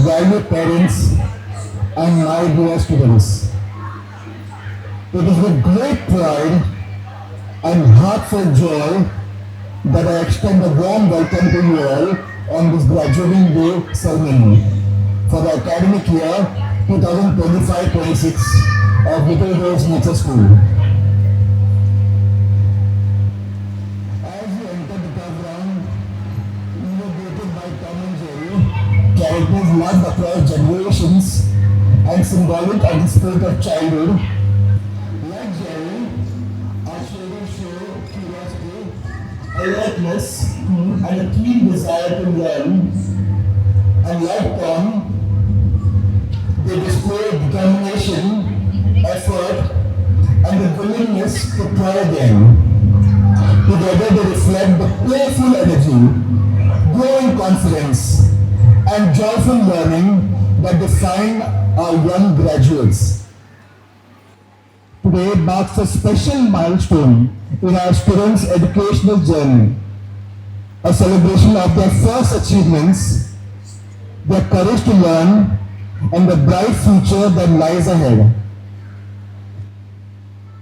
valued parents, and my dear students. It is with great pride and heartfelt joy that I extend a warm welcome to you all on this graduating day ceremony for the academic year 2025-26 of Little Rose Nature School. As you enter the background, innovated by Tom and Jerry, characters loved across generations and symbolic of the spirit of childhood. Like Jerry, our children show curiosity, alertness, and a keen desire to learn. And like Tom, they display determination, effort, and the willingness to try again. Together they reflect the playful energy, growing confidence, and joyful learning that define our young graduates. Today marks a special milestone in our students' educational journey, a celebration of their first achievements, their courage to learn, and the bright future that lies ahead.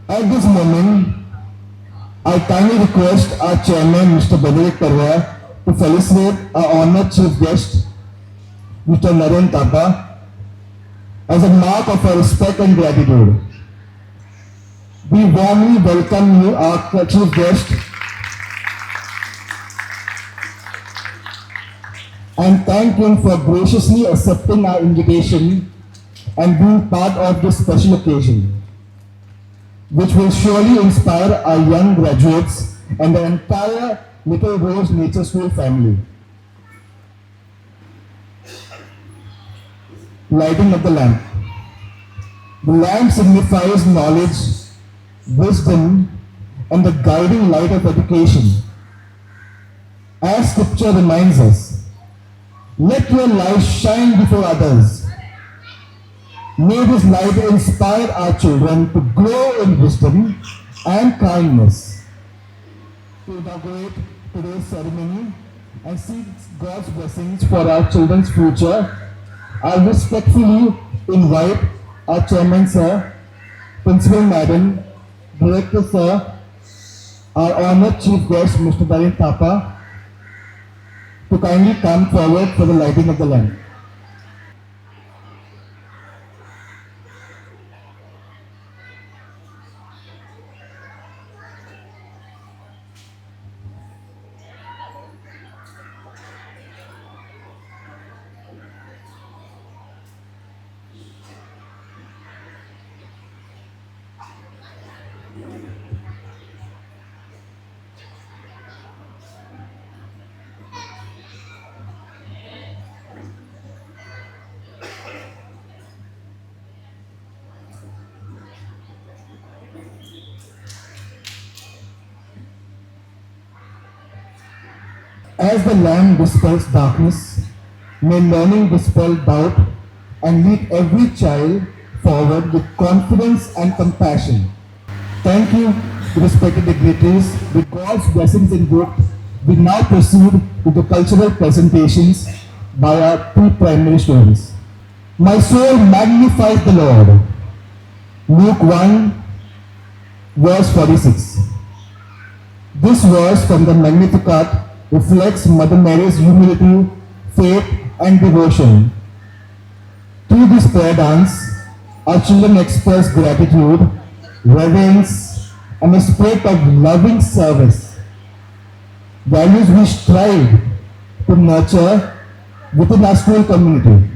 At this moment, I kindly request our chairman, Mr. Benedict Parwar, to felicitate our honored chief guest, Mr. Naren Thapa, as a mark of our respect and gratitude. We warmly welcome you, our chief guest, and thank him for graciously accepting our invitation and being part of this special occasion, which will surely inspire our young graduates and the entire Little Rose Nature School family. Lighting of the lamp. The lamp signifies knowledge, wisdom, and the guiding light of education. As scripture reminds us, let your light shine before others. May this light inspire our children to grow in wisdom and kindness. To inaugurate today's ceremony and seek God's blessings for our children's future, I respectfully invite our Chairman Sir, Principal Madam, Director Sir, our honored Chief Guest Mr. Naren Thapa, to kindly come forward for the lighting of the lamp. As the lamp dispels darkness, may learning dispel doubt and lead every child forward with confidence and compassion. Thank you, respected dignitaries. With God's blessings invoked, we now proceed with the cultural presentations by our two primary students. My soul magnifies the Lord. Luke 1, verse 46. This verse from the Magnificat reflects Mother Mary's humility, faith, and devotion. Through this prayer dance, our children express gratitude, reverence, and a spirit of loving service, values we strive to nurture within our school community.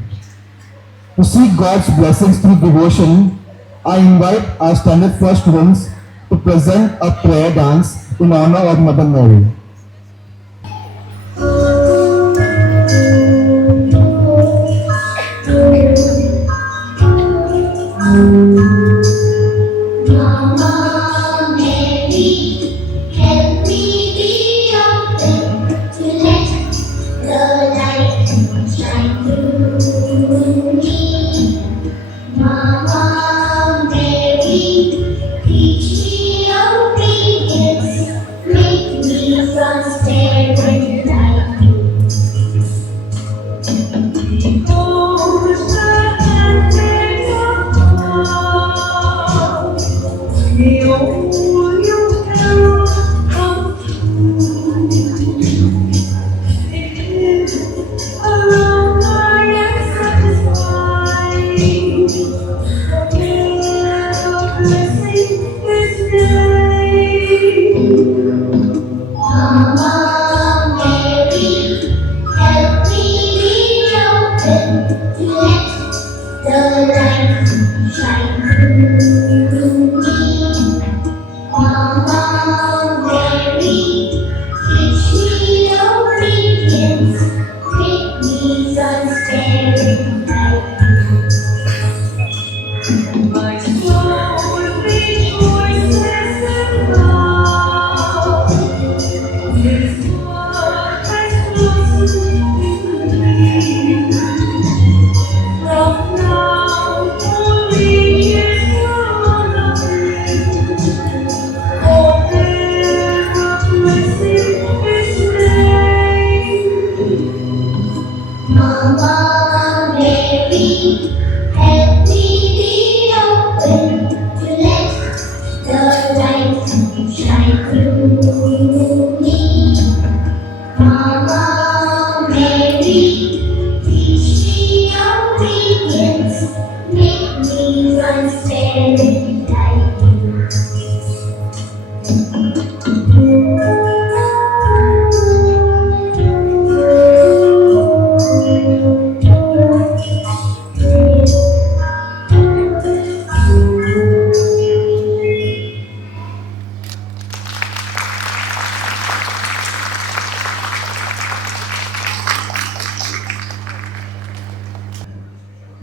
To seek God's blessings through devotion, I invite our Standard First students to present a prayer dance in honor of Mother Mary. Oh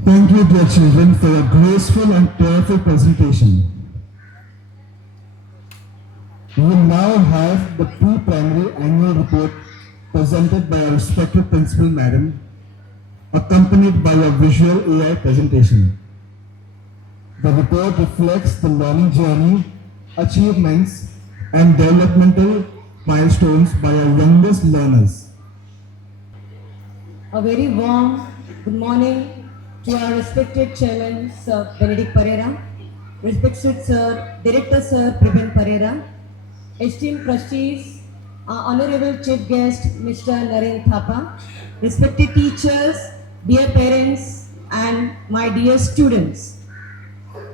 Thank you, dear children, for your graceful and careful presentation. We will now have the pre-primary annual report presented by our respected principal madam, accompanied by a visual AI presentation. The report reflects the learning journey, achievements, and developmental milestones by our youngest learners. A very warm good morning to our respected chairman, Sir Benedict Pereira, respected Sir Director Sir Prabin Pereira, esteemed trustees, our honorable chief guest, Mr. Naren Thapa, respected teachers, dear parents, and my dear students.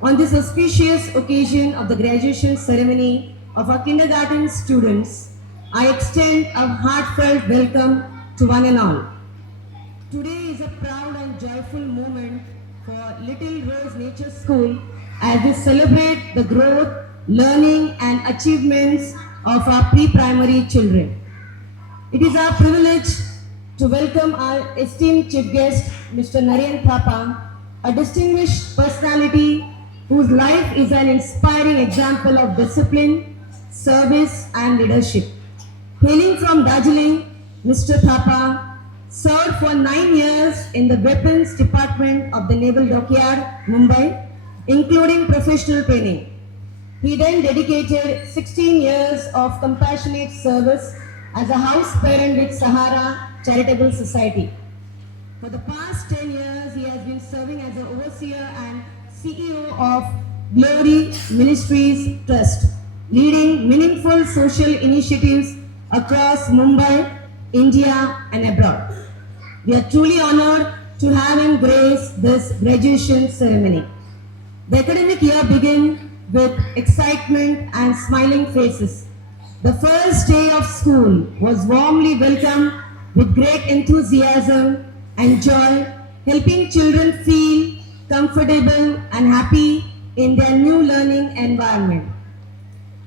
On this auspicious occasion of the graduation ceremony of our kindergarten students, I extend a heartfelt welcome to one and all. Today is a proud and joyful moment for Little Rose Nature School as we celebrate the growth, learning and achievements of our pre-primary children. It is our privilege to welcome our esteemed chief guest, Mr. Naren Thapa, a distinguished personality whose life is an inspiring example of discipline, service and leadership. Hailing from Darjeeling, Mr. Thapa served for 9 years in the Weapons Department of the Naval Dockyard, Mumbai, including professional training. He then dedicated 16 years of compassionate service as a house parent with Sahara Charitable Society. For the past 10 years, he has been serving as an overseer and CEO of Glory Ministries Trust, leading meaningful social initiatives across Mumbai, India and abroad. We are truly honored to have him grace this graduation ceremony. The academic year begins with excitement and smiling faces. The first day of school was warmly welcomed with great enthusiasm and joy, helping children feel comfortable and happy in their new learning environment.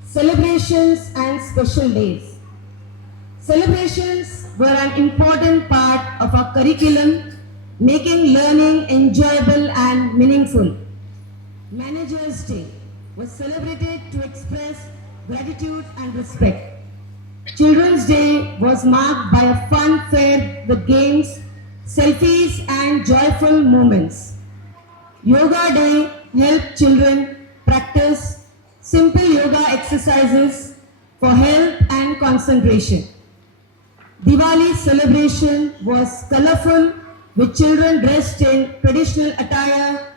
Celebrations and special days. Celebrations were an important part of our curriculum, making learning enjoyable and meaningful. Manager's Day was celebrated to express gratitude and respect. Children's Day was marked by a fun fair with games, selfies and joyful moments. Yoga Day helped children practice simple yoga exercises for health and concentration. Diwali celebration was colorful with children dressed in traditional attire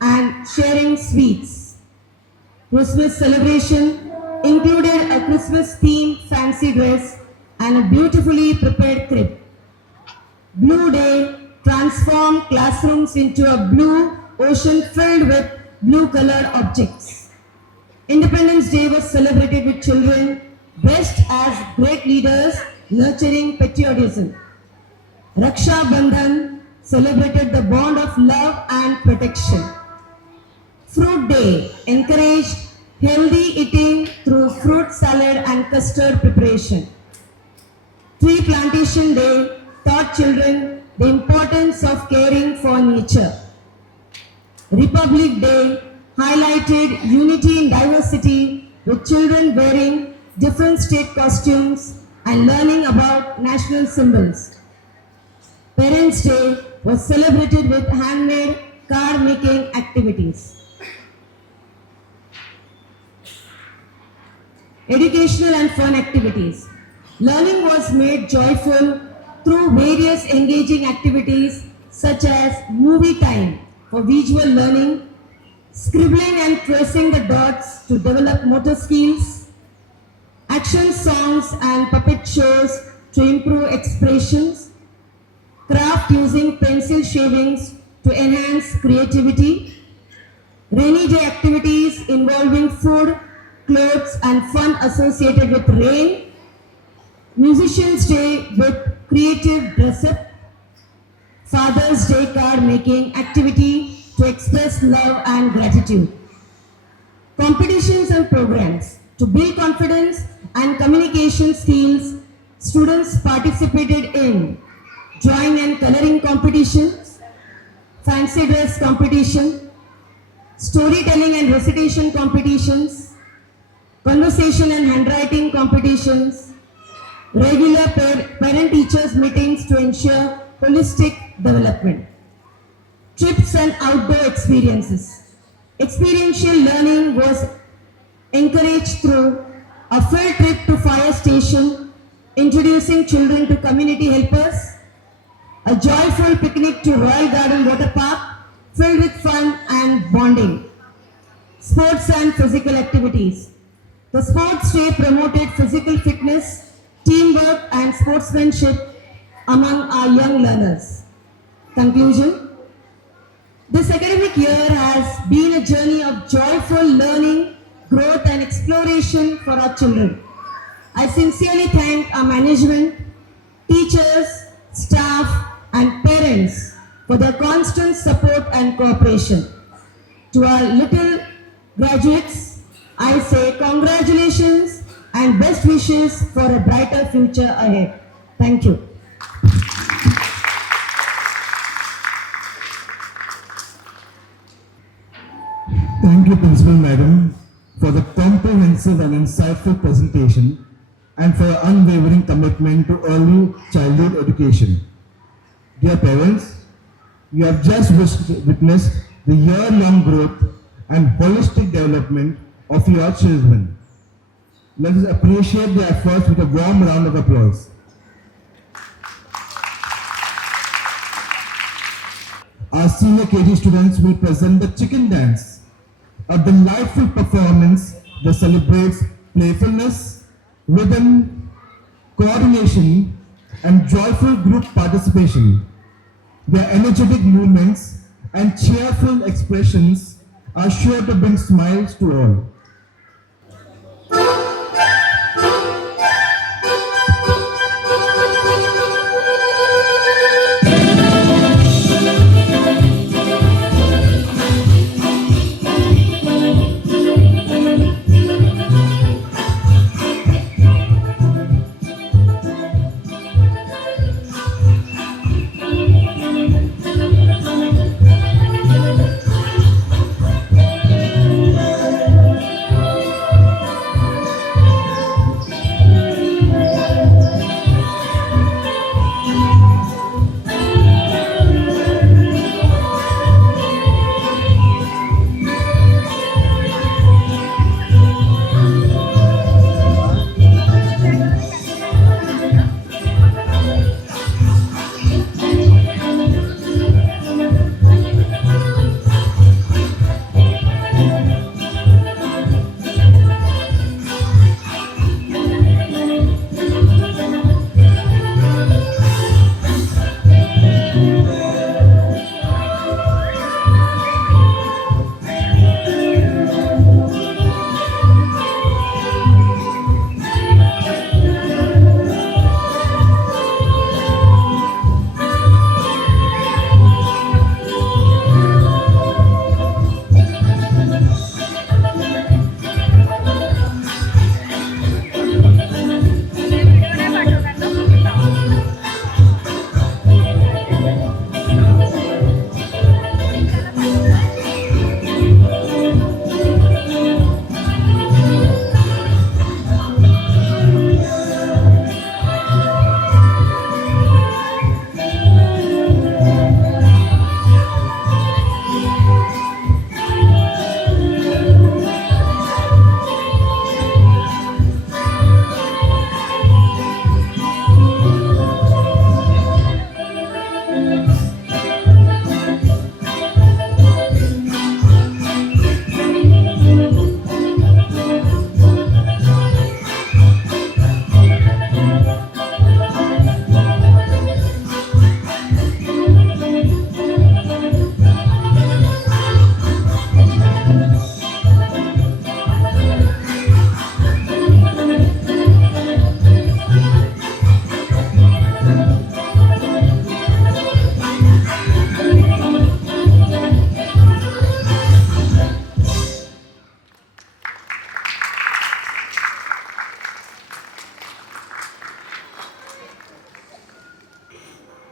and sharing sweets. Christmas celebration included a Christmas themed fancy dress and a beautifully prepared crib. Blue Day transformed classrooms into a blue ocean filled with blue colored objects. Independence Day was celebrated with children dressed as great leaders nurturing patriotism. Raksha Bandhan celebrated the bond of love and protection. Fruit Day encouraged healthy eating through fruit salad and custard preparation. Tree Plantation Day taught children the importance of caring for nature. Republic Day highlighted unity in diversity with children wearing different state costumes and learning about national symbols. Parents' Day was celebrated with handmade card making activities. Educational and fun activities. Learning was made joyful through various engaging activities such as movie time for visual learning, scribbling and tracing the dots to develop motor skills, action songs and puppet shows to improve expressions, craft using pencil shavings to enhance creativity, rainy day activities involving food, clothes and fun associated with rain, Musicians' Day with creative dress-up, Father's Day card making activity to express love and gratitude. Competitions and programs. To build confidence and communication skills, students participated in drawing and coloring competitions, fancy dress competition, storytelling and recitation competitions, conversation and handwriting competitions, regular parent-teachers meetings to ensure holistic development, trips and outdoor experiences. Experiential learning was encouraged through a field trip to fire station, introducing children to community helpers, a joyful picnic to Royal Garden Water Park filled with fun and bonding, sports and physical activities. The sports day promoted physical fitness, teamwork and sportsmanship among our young learners. Conclusion. This academic year has been a journey of joyful learning, growth and exploration for our children. I sincerely thank our management, teachers, staff and parents for their constant support and cooperation. To our little graduates, I say congratulations and best wishes for a brighter future ahead. Thank you. Thank you, Principal Madam, for the comprehensive and insightful presentation and for your unwavering commitment to early childhood education. Dear parents, you have just witnessed the year-long growth and holistic development of your children. Let us appreciate their efforts with a warm round of applause. Our senior KG students will present the chicken dance, a delightful performance that celebrates playfulness, rhythm, coordination, and joyful group participation. Their energetic movements and cheerful expressions are sure to bring smiles to all.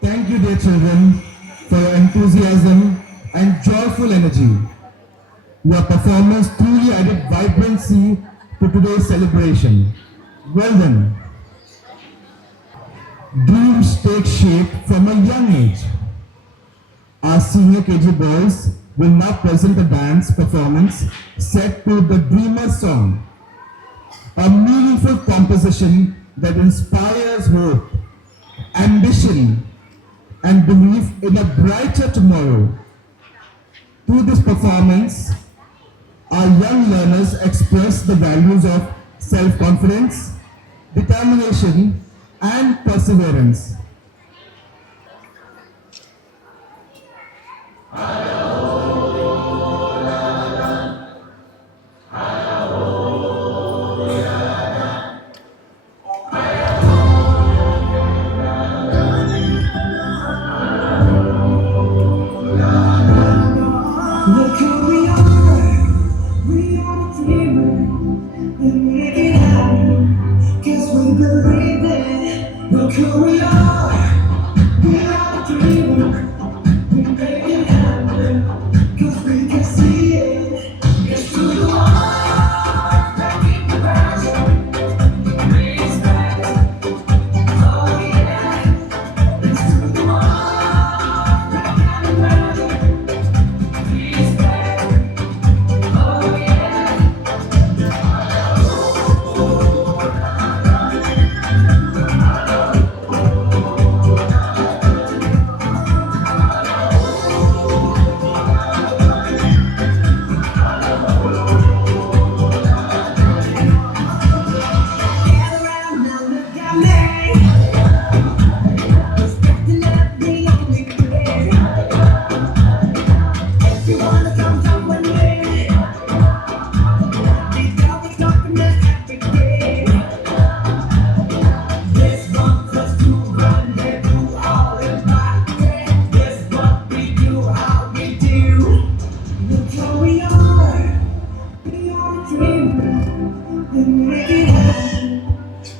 Thank you, dear children, for your enthusiasm and joyful energy. Your performance truly added vibrancy to today's celebration. Well done. Dreams take shape from a young age. Our senior KG boys will now present a dance performance set to the Dreamer song, a meaningful composition that inspires hope, ambition, and belief in a brighter tomorrow. Through this performance, our young learners express the values of self-confidence, determination, and perseverance. Look who we are the dreamers, we make it happen, 'cause we believe it. Look who we are the dreamers, we make it happen, 'cause we can see it. It's to the one that keep the passion, respect, oh yeah. It's to the one that can imagine.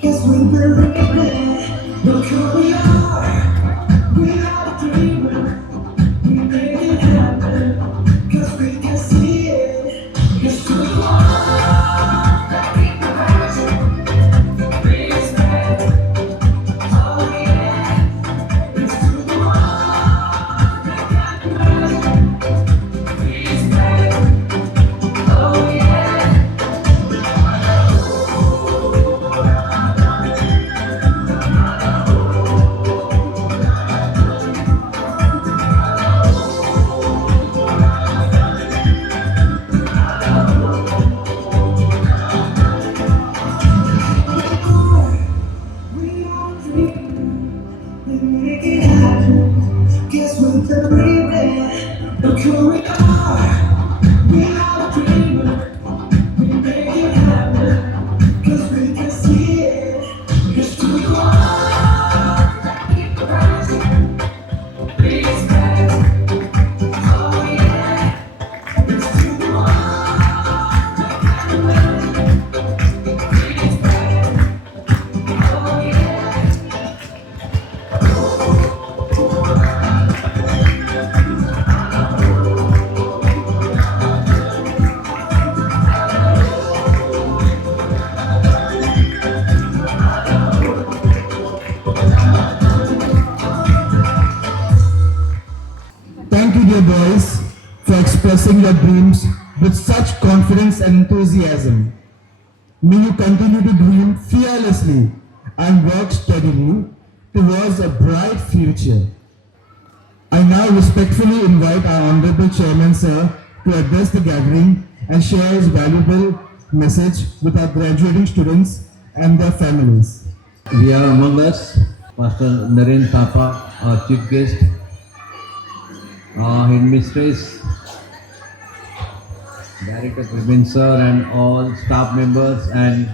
Cause we believe it. Look who we are the dreamers, we make it happen, 'cause we can see it. It's to the one that keep the passion, respect, oh yeah. It's to the one that can imagine, respect, oh yeah. We are dreamers, we make it happen, 'cause we believe it. Look who we are the dreamers, we make it happen, 'cause we can see it. It's to the one that keep the rising, respect, oh yeah. It's to the one that can imagine, respect, oh yeah. Thank you, dear boys, for expressing your dreams with such confidence and enthusiasm. May you continue to dream fearlessly and work steadily towards a bright future. I now respectfully invite our Honorable Chairman, Sir, to address the gathering and share his valuable message with our graduating students and their families. We have among us Pastor Naren Thapa, our chief guest, our headmistress, Director Prabin sir, and all staff members and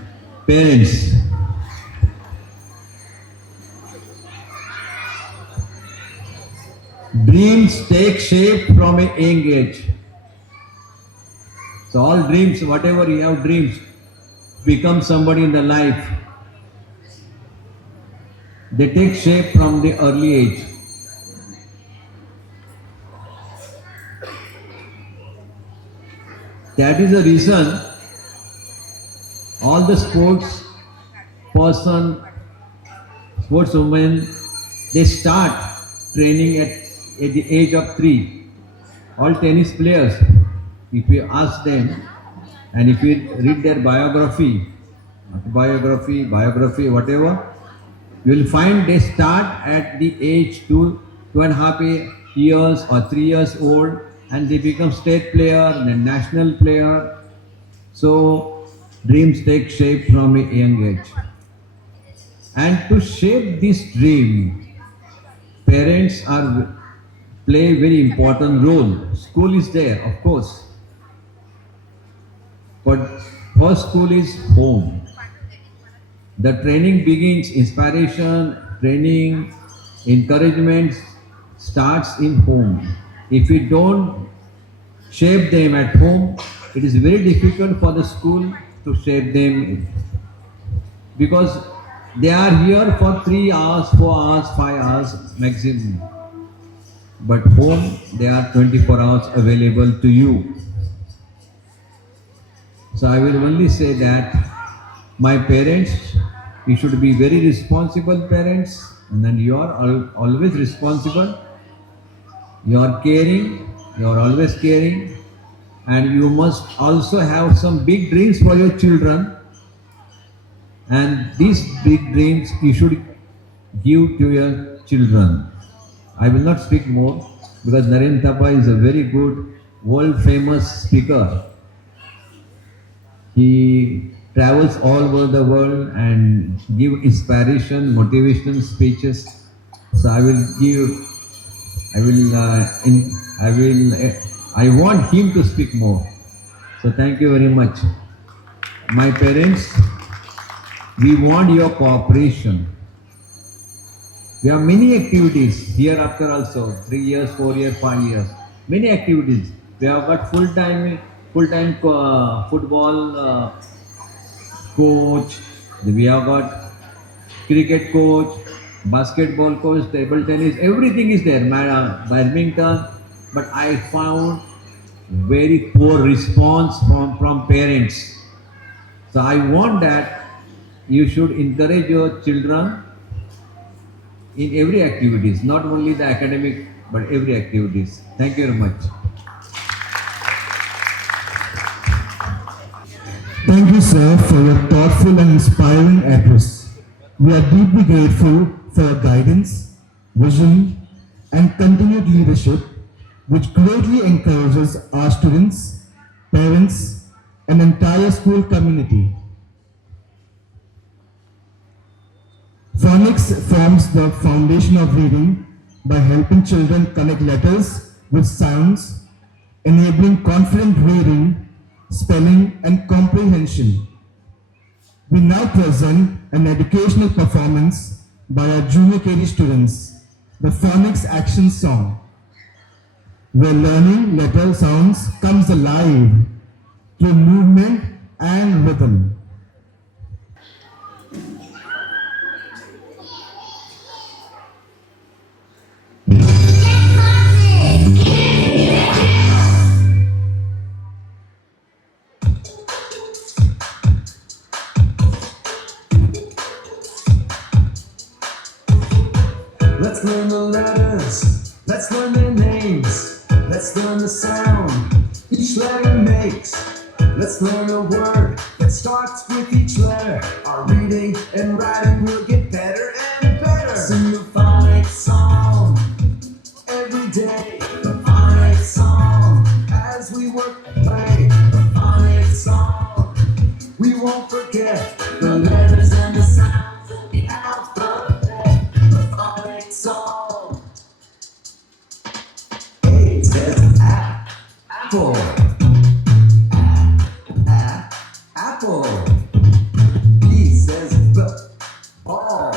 parents. Dreams take shape from a young age. So all dreams, whatever you have dreams, become somebody in the life. They take shape from the early age. That is the reason all the sportswomen, they start training at the age of 3. All tennis players, if you ask them and if you read their biography, whatever, you will find they start at the age 2.5 years or 3 years old, and they become state player, then national player. So dreams take shape from a young age. And to shape this dream, parents play a very important role. School is there, of course, but first school is home. The training begins, inspiration, training, encouragement starts in home. If we don't shape them at home, it is very difficult for the school to shape them, because they are here for 3 hours, 4 hours, 5 hours maximum. But home, they are 24 hours available to you. So I will only say that my parents, you should be very responsible parents, and then you are always responsible. You are caring, you are always caring, and you must also have some big dreams for your children. And these big dreams you should give to your children. I will not speak more because Naren Thapa is a very good, world famous speaker. He travels all over the world and give inspiration, motivational speeches. So I want him to speak more. So thank you very much. My parents, we want your cooperation. We have many activities hereafter also, 3 years, 4 years, 5 years. Many activities. We have got full-time football coach. We have got cricket coach, basketball coach, table tennis. Everything is there. Badminton. But I found very poor response from parents. So I want that you should encourage your children in every activities, not only the academic, but every activities. Thank you very much. Thank you, sir, for your thoughtful and inspiring address. We are deeply grateful for your guidance, vision, and continued leadership, which greatly encourages our students, parents, and entire school community. Phonics forms the foundation of reading by helping children connect letters with sounds, enabling confident reading, spelling, and comprehension. We now present an educational performance by our junior KG students, the Phonics Action Song, where learning letter sounds comes alive through movement and rhythm. Let's learn the letters, let's learn their names, let's learn the sound each letter makes. Let's learn a word that starts with each letter. Our reading and writing will get better and better. Sing the phonics song every day. The phonics song as we work and play. The phonics song, we won't forget the letters and the sounds of the alphabet. The phonics song. A says apple. Apple. B says ball.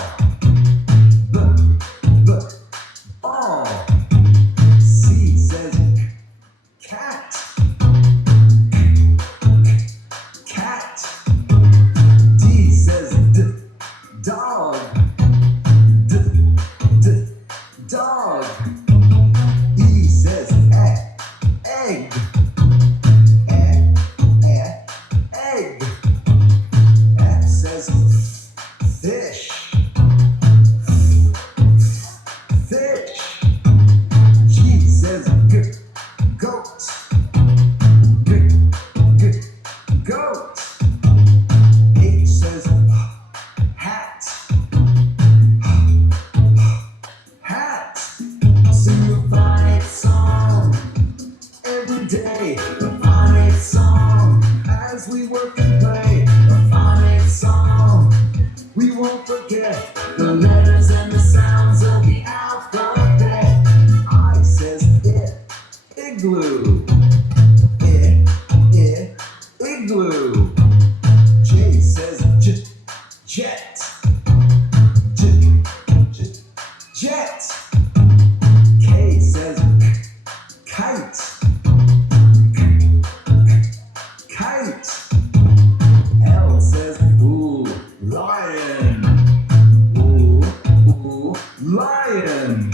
Lion.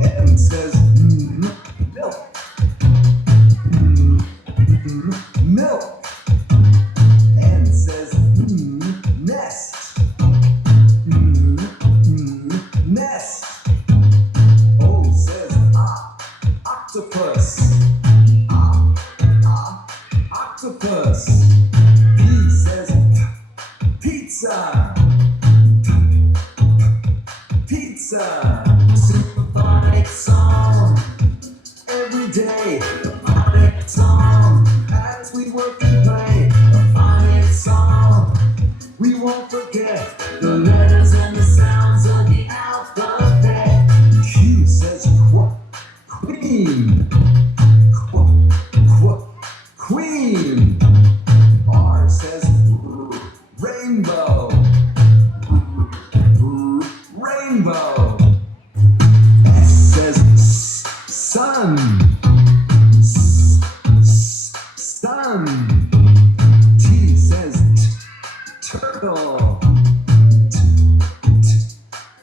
M says milk. Milk. N says nest. Nest. O says octopus. Octopus. P says pizza. Pizza. Symphonic song. Every day. A phonic song. As we work and play. A phonic song. We won't forget the letters and the sounds of the alphabet. Q says queen. Queen. R says rainbow. Rainbow. S says sun. Sun. T says turtle.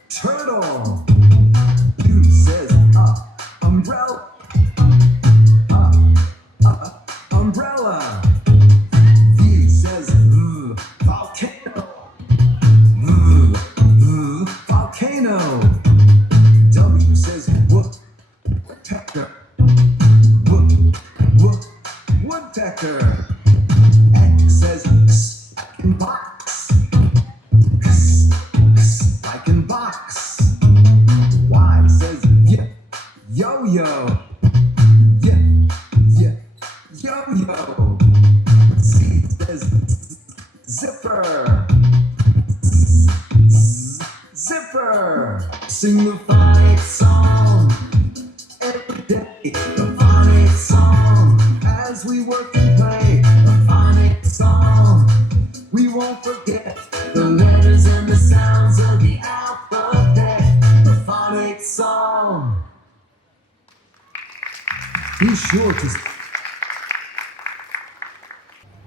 Turtle. U says umbrella. Umbrella. V says volcano. Volcano. W says woodpecker. Woodpecker. X says box. Like in box. Y says yo-yo. Yo-yo. Z says zipper. Zipper. Sing the phonic song every day. The phonic song as we work and play. The phonic song. We won't forget the letters and the sounds of the alphabet. The phonic song. Be sure to.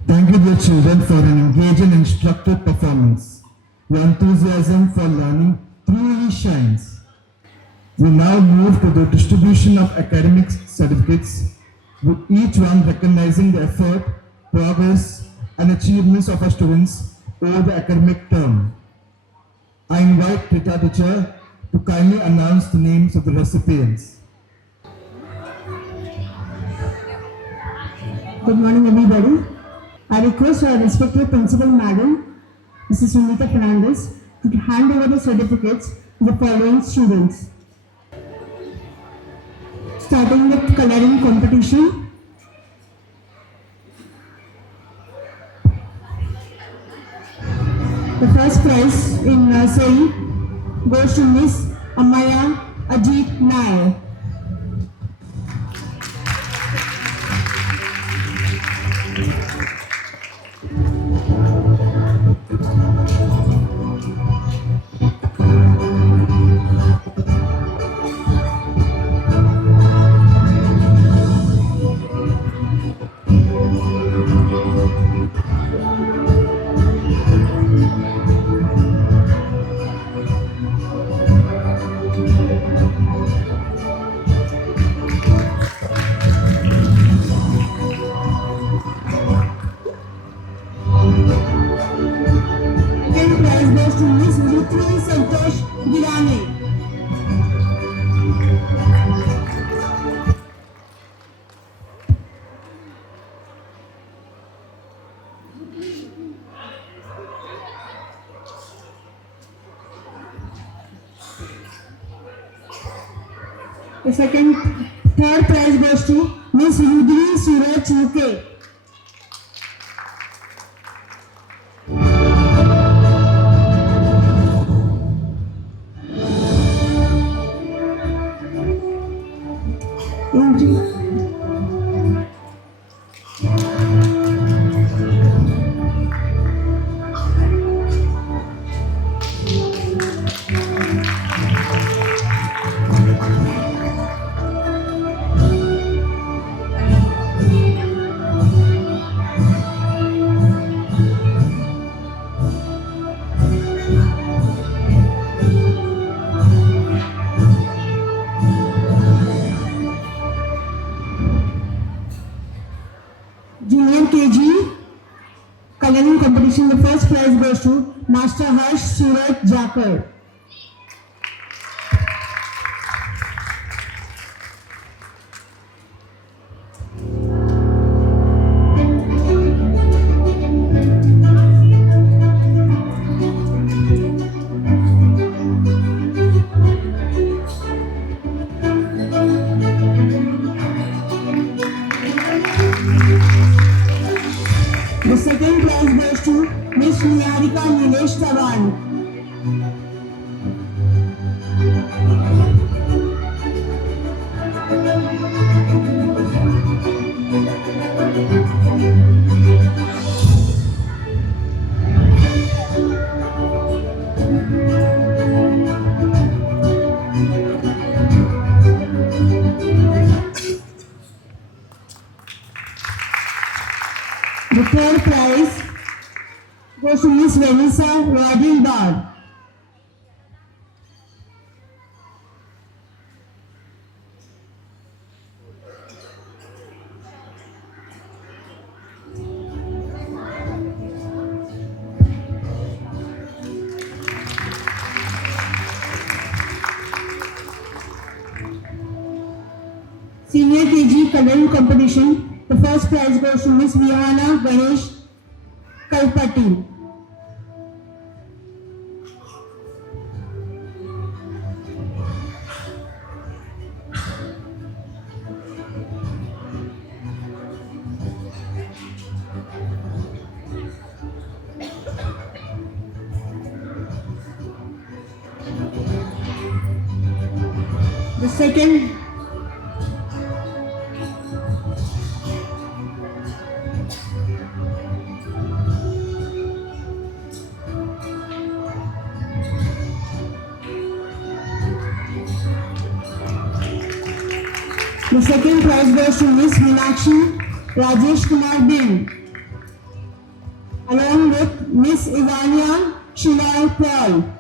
Thank you, dear children, for an engaging and instructive performance. Your enthusiasm for learning truly shines. We now move to the distribution of academic certificates, with each one recognizing the effort, progress, and achievements of our students over the academic term. I invite Rita teacher to kindly announce the names of the recipients. Good morning, everybody. I request our respected principal madam, Mrs. Sunita Fernandez, to hand over the certificates to the following students. Starting with coloring competition. The first prize in nursery goes to Miss Amaya Ajit Nair. Second prize goes to Miss Ruthie Santosh Girane. The third prize goes to Miss Rudri Suraj UK. Thank you. goes to Master Harsh Surat Jakar. The second prize goes to Miss Niharika Nilesh Tavan. The third prize goes to Miss Vanessa Rodin-Bard. Senior KG coloring competition. The first prize goes to Miss Vihana Ganesh Kalpati. The second prize goes to Miss Meenakshi Rajesh Kumar Bin, along with Miss Ivania Shilal Paul.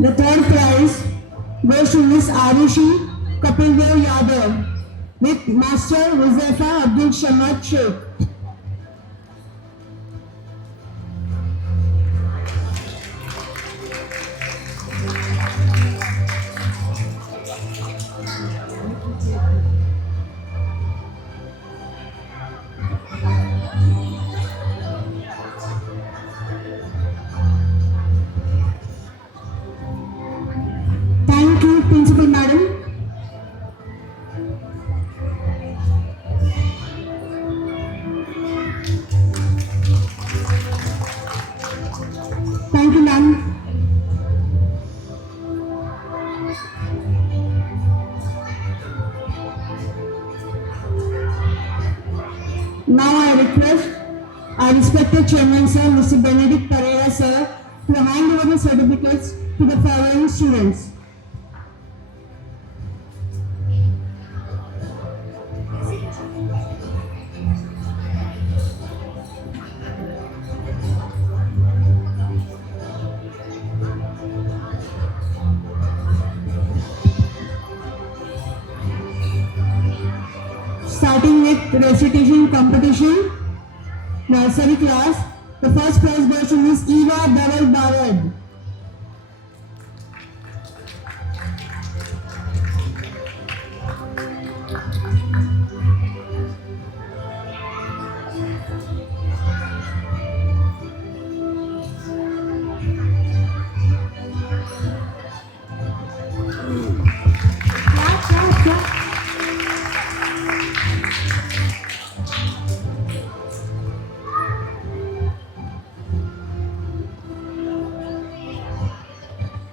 The third prize goes to Miss Arushi Kapildev Yadav with Master Huzefa Abdul Samad Sheikh. Thank you, Principal Madam. Thank you, ma'am. Now I request our respected Chairman Sir, Mr. Benedict Pereira Sir, to hand over the certificates to the following students. Starting with recitation competition, nursery class, the first prize goes to Miss Eva Dawal Bawad.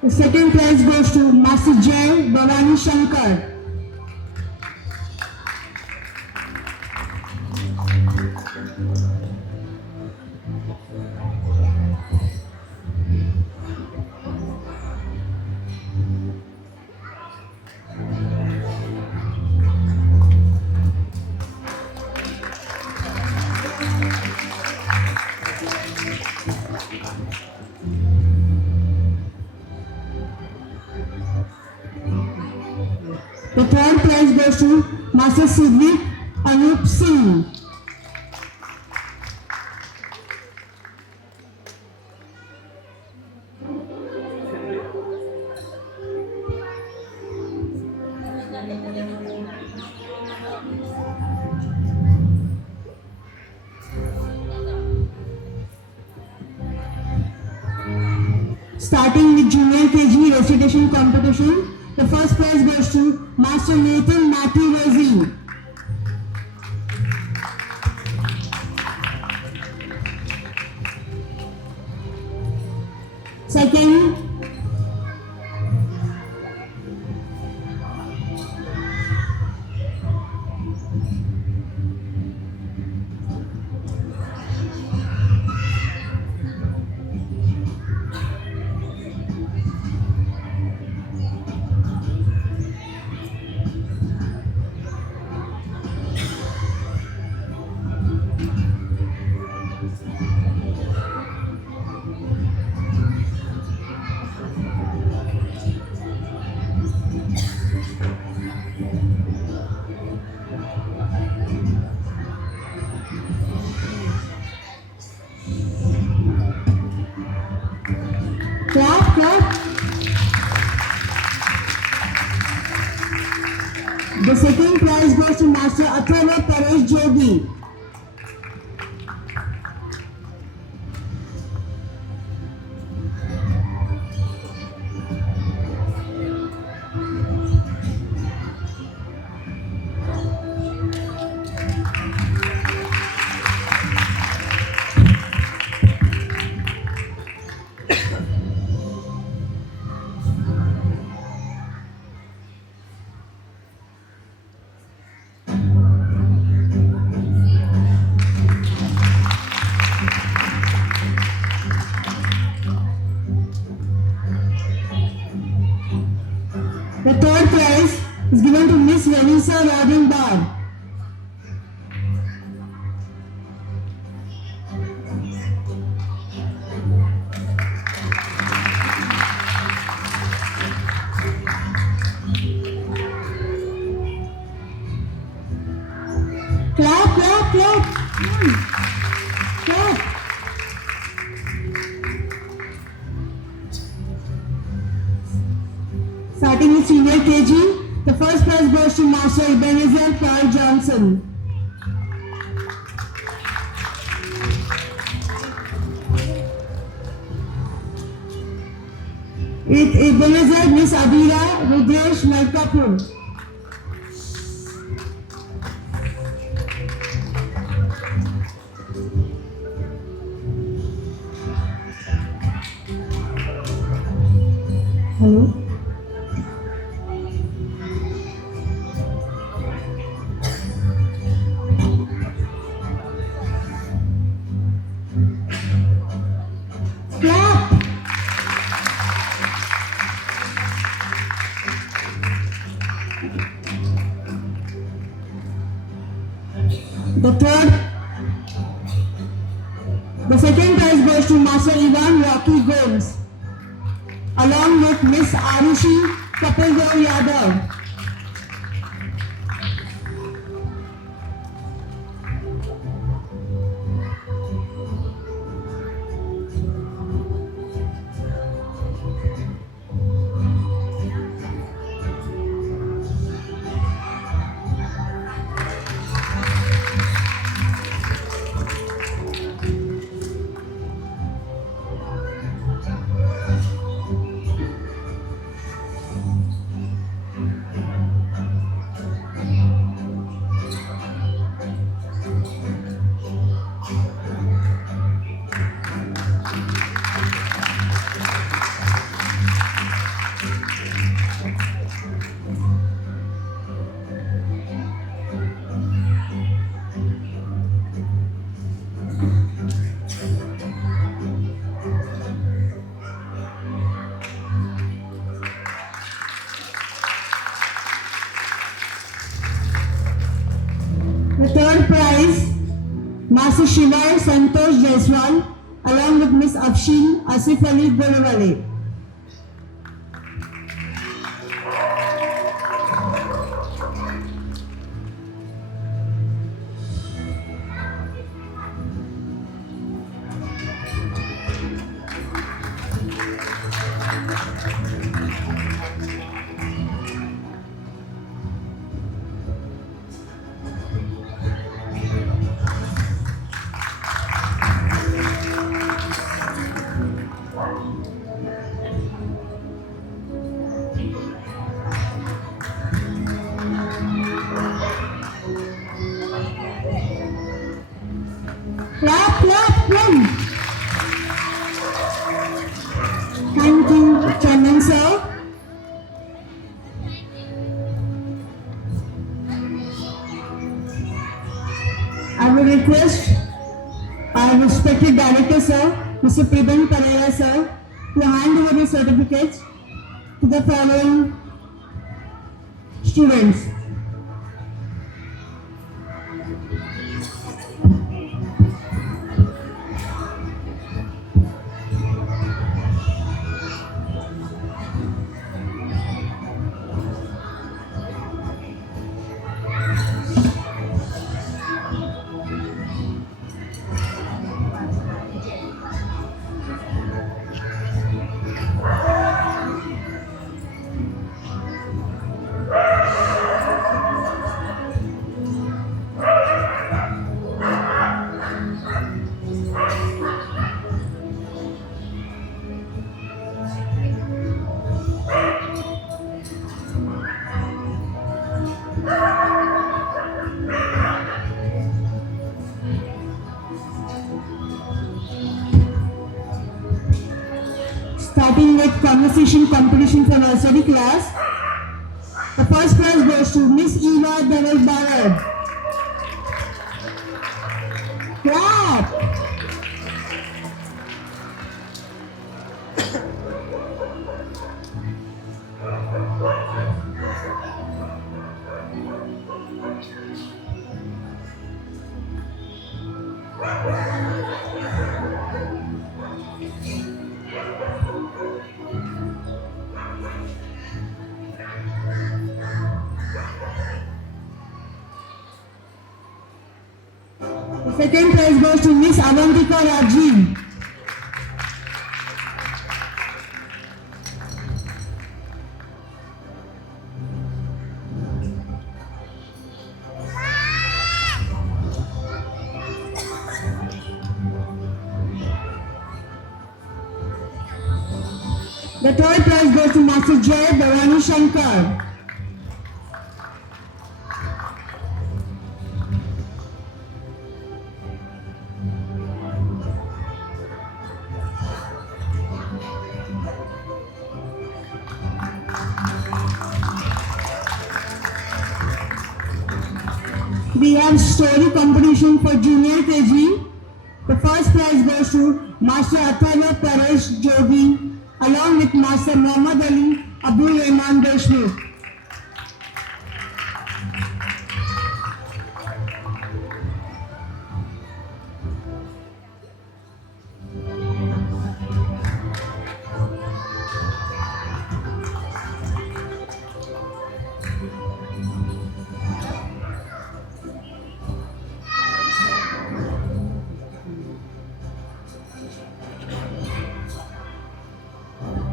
The second prize goes to Master Jay Bhavani Shankar. The third prize goes to Master Siddiq Anup Singh. Starting with Junior KG recitation competition, the first prize goes to Master Nathan Matthew Rosie. Second, clap. The second prize goes to Master Athurva Paresh Jogi. The third prize is given to Miss Vanessa Robin Barr. Clap. Clap. Starting with Senior KG, the first prize goes to Master Ebenezer Carl Johnson. With Ebenezer, Miss Abira Rudresh Malkapur. Hello. Clap. The second prize goes to Master Ivan Rocky Gomes, along with Miss Arushi Kapildev Yadav. The third prize, Master Shivar Santosh Jaiswal, along with Miss Afshin Asif Ali Golawale. request our respected director sir, Mr. Prabin Parera sir, to hand over the certificates to the following students. Starting with conversation competition for nursery class. The first prize goes to Miss Eva Devel Barad. Clap! The second prize goes to Miss Avantika Rajiv. The third prize goes to Master Jay Bhavani Shankar. We have story competition for junior KG. The first prize goes to Master Atharva Paresh Jogi along with Master Muhammad Ali Abdul Rahman Deshmukh.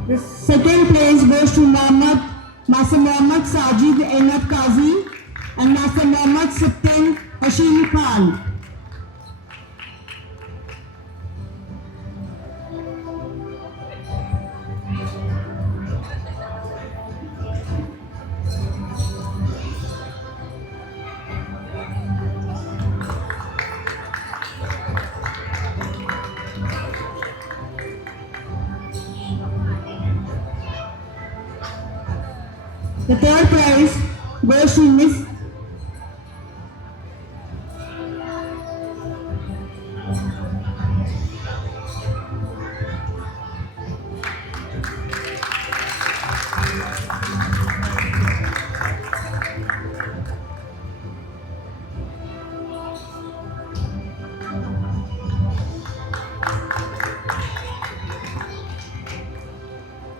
The second place goes to Master Muhammad Sajid Ahmed Qazi and Master Muhammad Sittin Hashim Khan. The third prize goes to Miss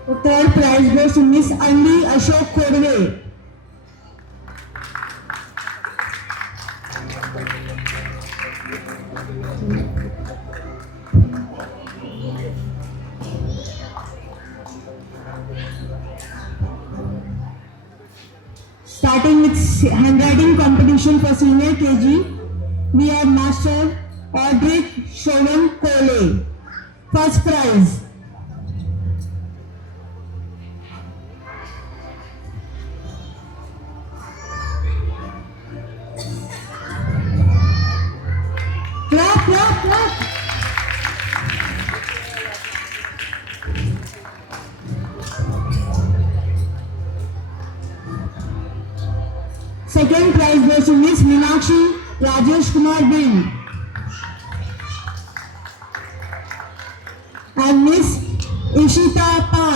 The third prize goes to Miss Anvi Ashok Kodve. Starting with handwriting competition for senior KG, we have Master Audric Shovan Cole. First prize. Clap, clap, clap. Second prize goes to Miss Meenakshi Rajesh Kumar Bin.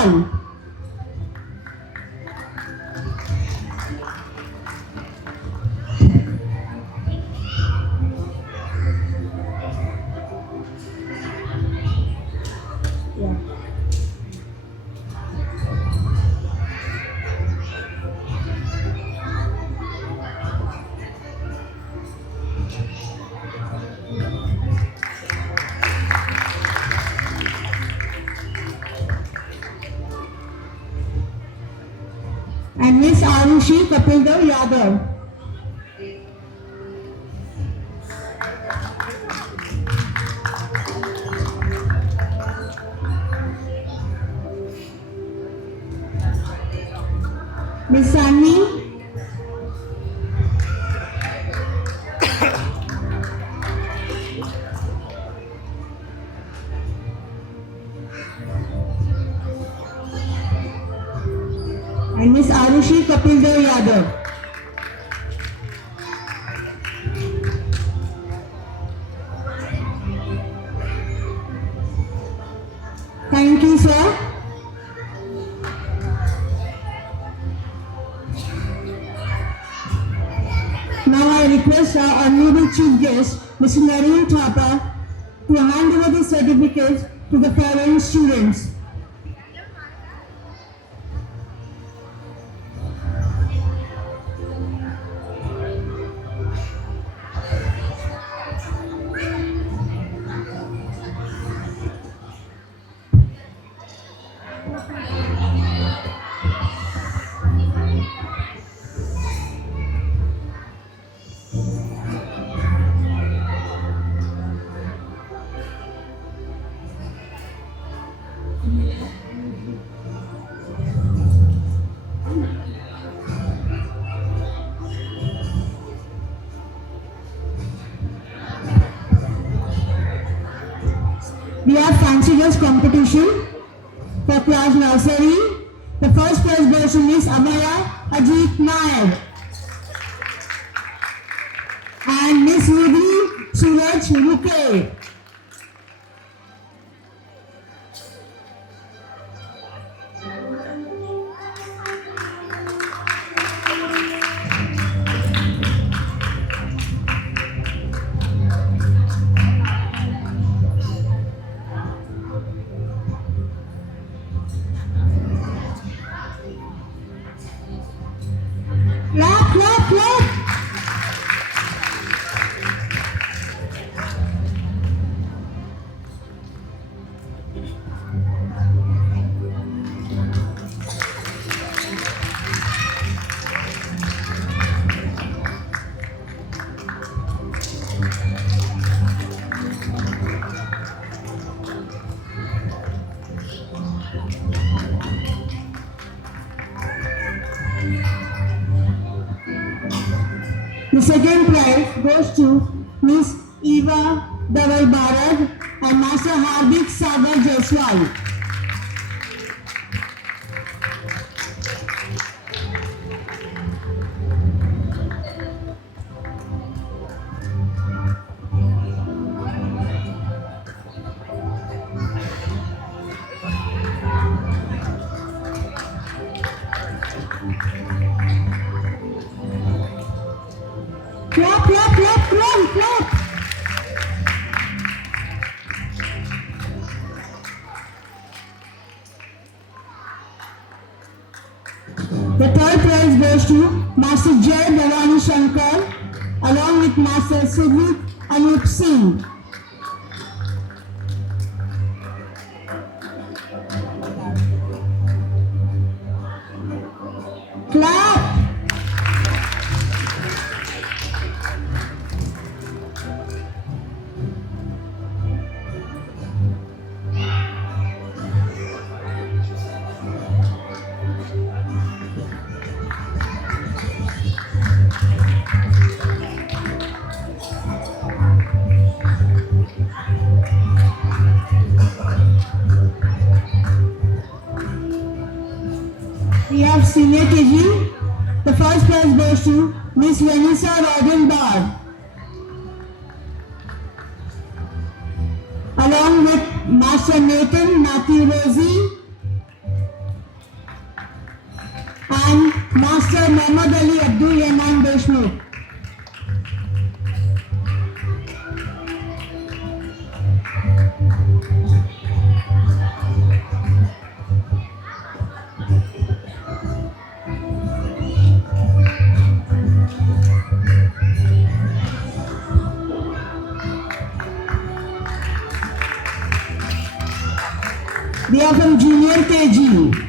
Joshwal. And Miss Arushi Kapildev Yadav. Miss Sunny. And Miss Arushi Kapildev Yadav. Thank you, sir. Now I request our honorable chief guest, Mr. Narine Thapa, to hand over the certificates to the following students. We have fancy dress competition for class nursery. The first prize goes to Miss Amaya Ajit Nair and Miss Ruby Suraj Ruke. Clap, clap, clap. The second prize goes to Miss Eva Dawai Barad and Master Hardik Sagar Jaiswal. Clap, clap, clap, clap, clap. The third prize goes to Master Jay Bhavani Shankar along with Master Sudhit Anup Singh. Clap. We have senior KG. The first prize goes to Miss Vanessa Robin Barr along with Master Nathan Matthew Rosie and Master Mohammad Ali Abdul Rahman Deshmukh. They are from Junior KG.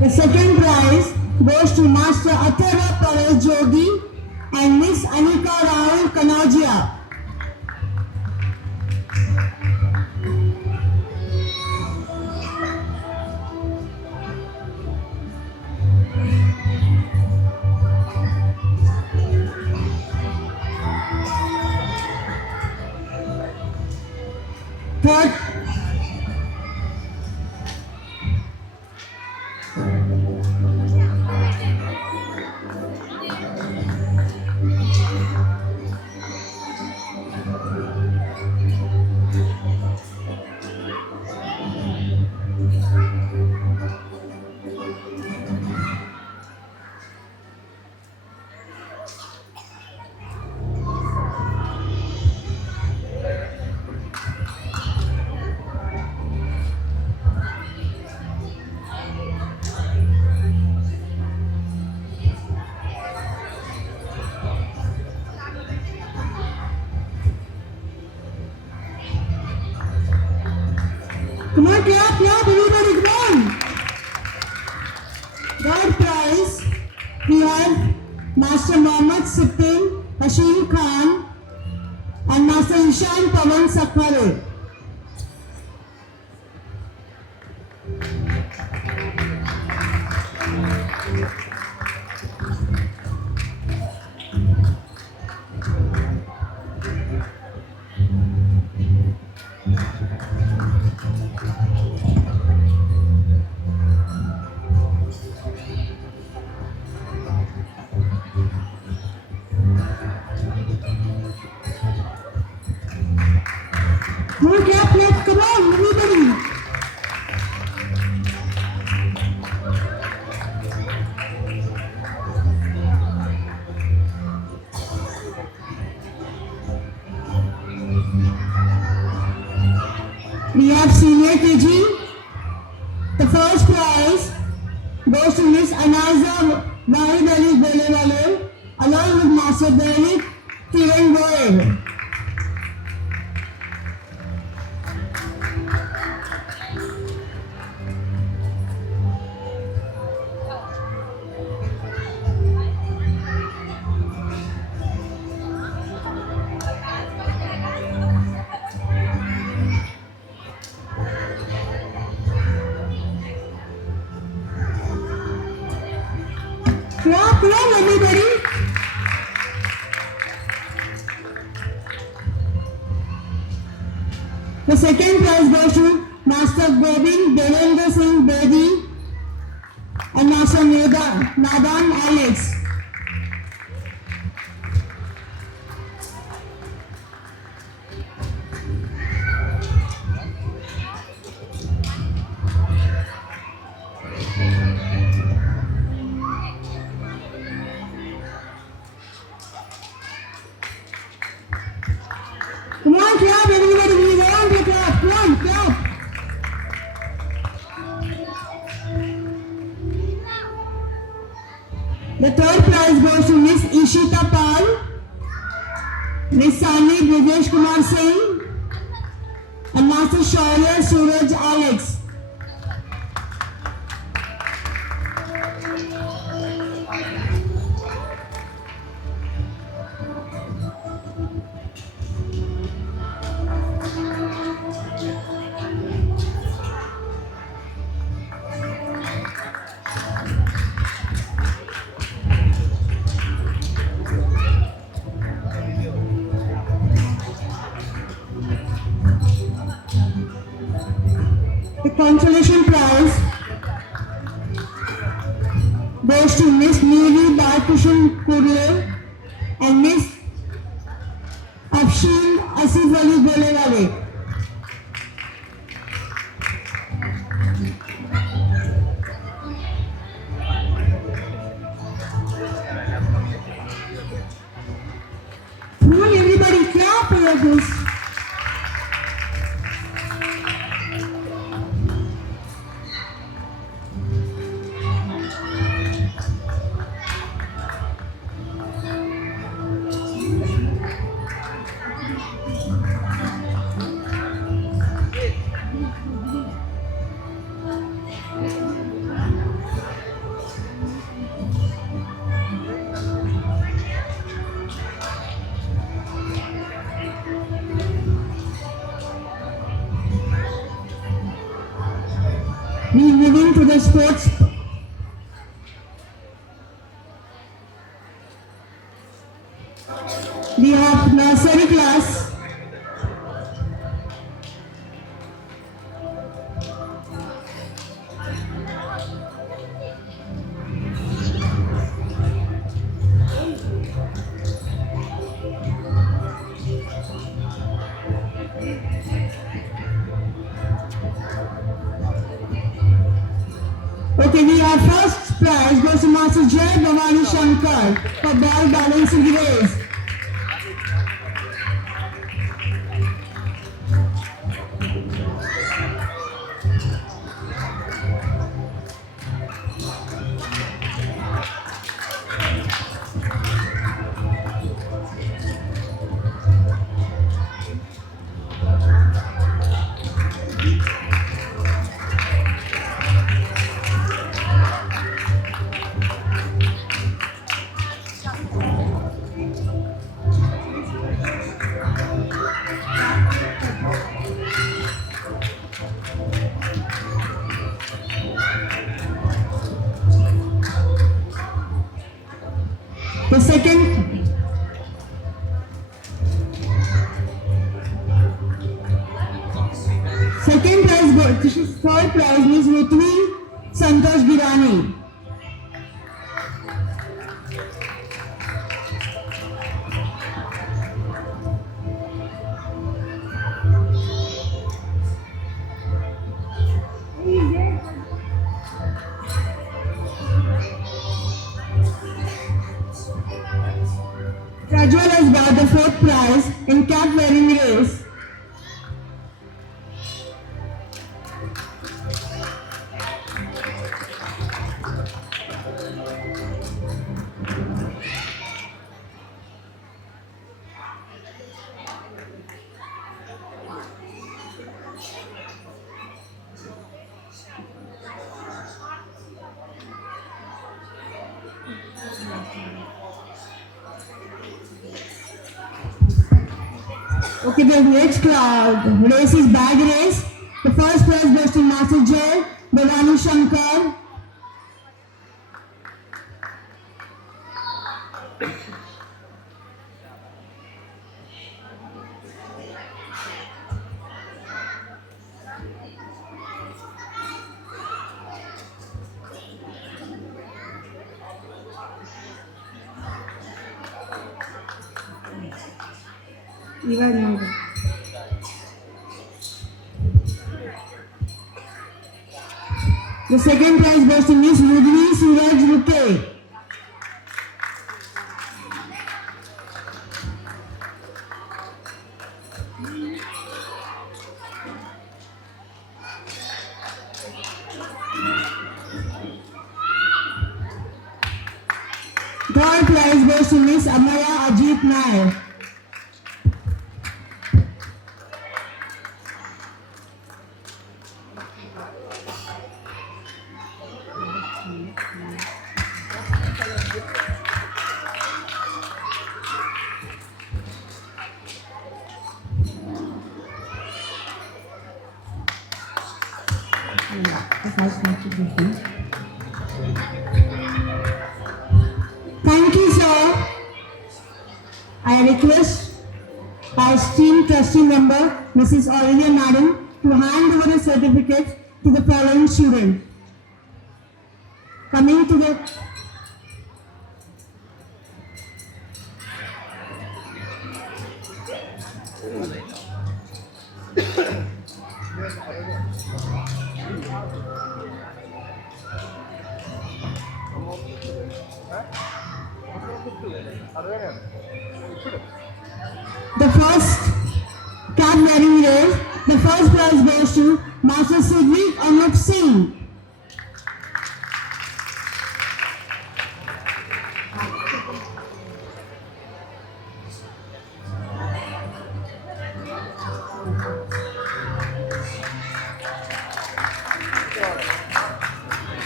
The second prize goes to Master Athara Paresh Jogi and Miss Anika Rahul Kanajia. Third, come on, clap, everybody, come on. Third prize, we have Master Mohammad Sittin Hashim Khan and Master Ishan Pawan Sakhare. More clap, clap, come on, everybody. We have Senior KG. The first prize goes to Miss Anaza Wahid Ali Golewale along with Master Dainik Kiran Goel. Clap, everybody. The second prize goes to Master Govind Devendra Singh Bedi and Master Nadan Alex. Come on, clap, everybody. We want to clap. Come on, clap. The third prize goes to Miss Ishita Pal, Miss Sani Brijesh Kumar Singh, and Master Shaurya Suraj Alex. The consolation prize goes to Miss Neeli Balkrishnan Kurle and Miss parade. Come on, everybody, clap for this. We moving to the sports. We have nursery class. Okay, we have first prize goes to Master Jay Bhavani Shankar for ball balancing race. The second prize goes, this is third prize is Ritvi Santosh Girani. Rajwal has got the fourth prize in cap wearing race. Okay, the next race is bag race. The first prize goes to Master Jay Bhavani Shankar. The second prize goes to Miss Rudhvi Suraj Ruke. Third prize goes to Miss Amaya Ajit Nair. Thank you, sir. I request our esteemed trustee member, Mrs. Aurelia Madam, to hand over the certificates to the following student. Coming to the The first cap wearing race, the first prize goes to Master Siddiq Anup Singh.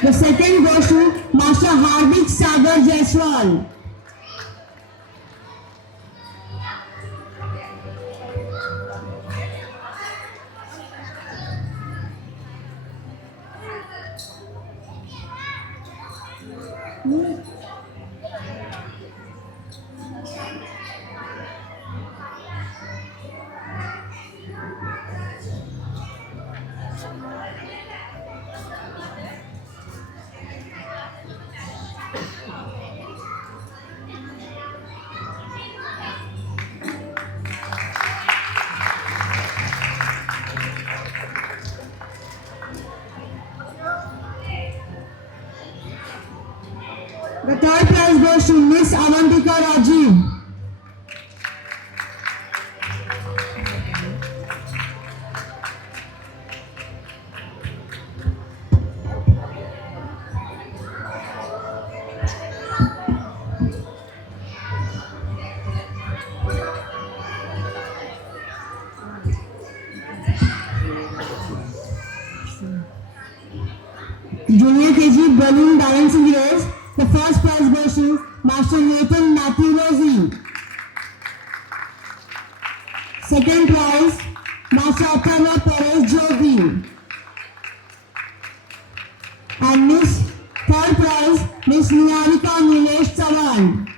The second goes to Master Hardik Sagar Jaiswal. The third prize goes to Miss Avantika Rajiv. Junior KG balloon balancing race. The first prize goes to Master Nathan Matthew Rosie. Second prize, Master Atharva Perez Jogi. And third prize, Miss Niharika Nilesh Chavan.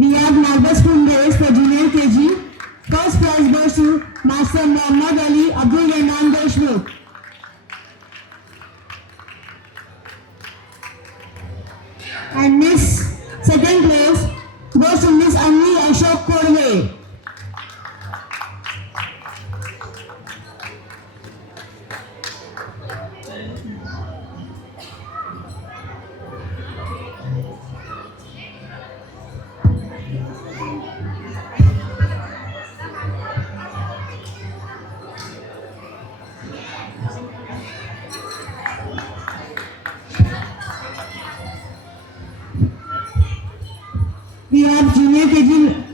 We have marble spoon race for junior KG. First prize goes to Master Muhammad Ali Abdul Rahman Deshmukh. And Miss second place goes to Miss Anni Ashok Korve. We have junior KG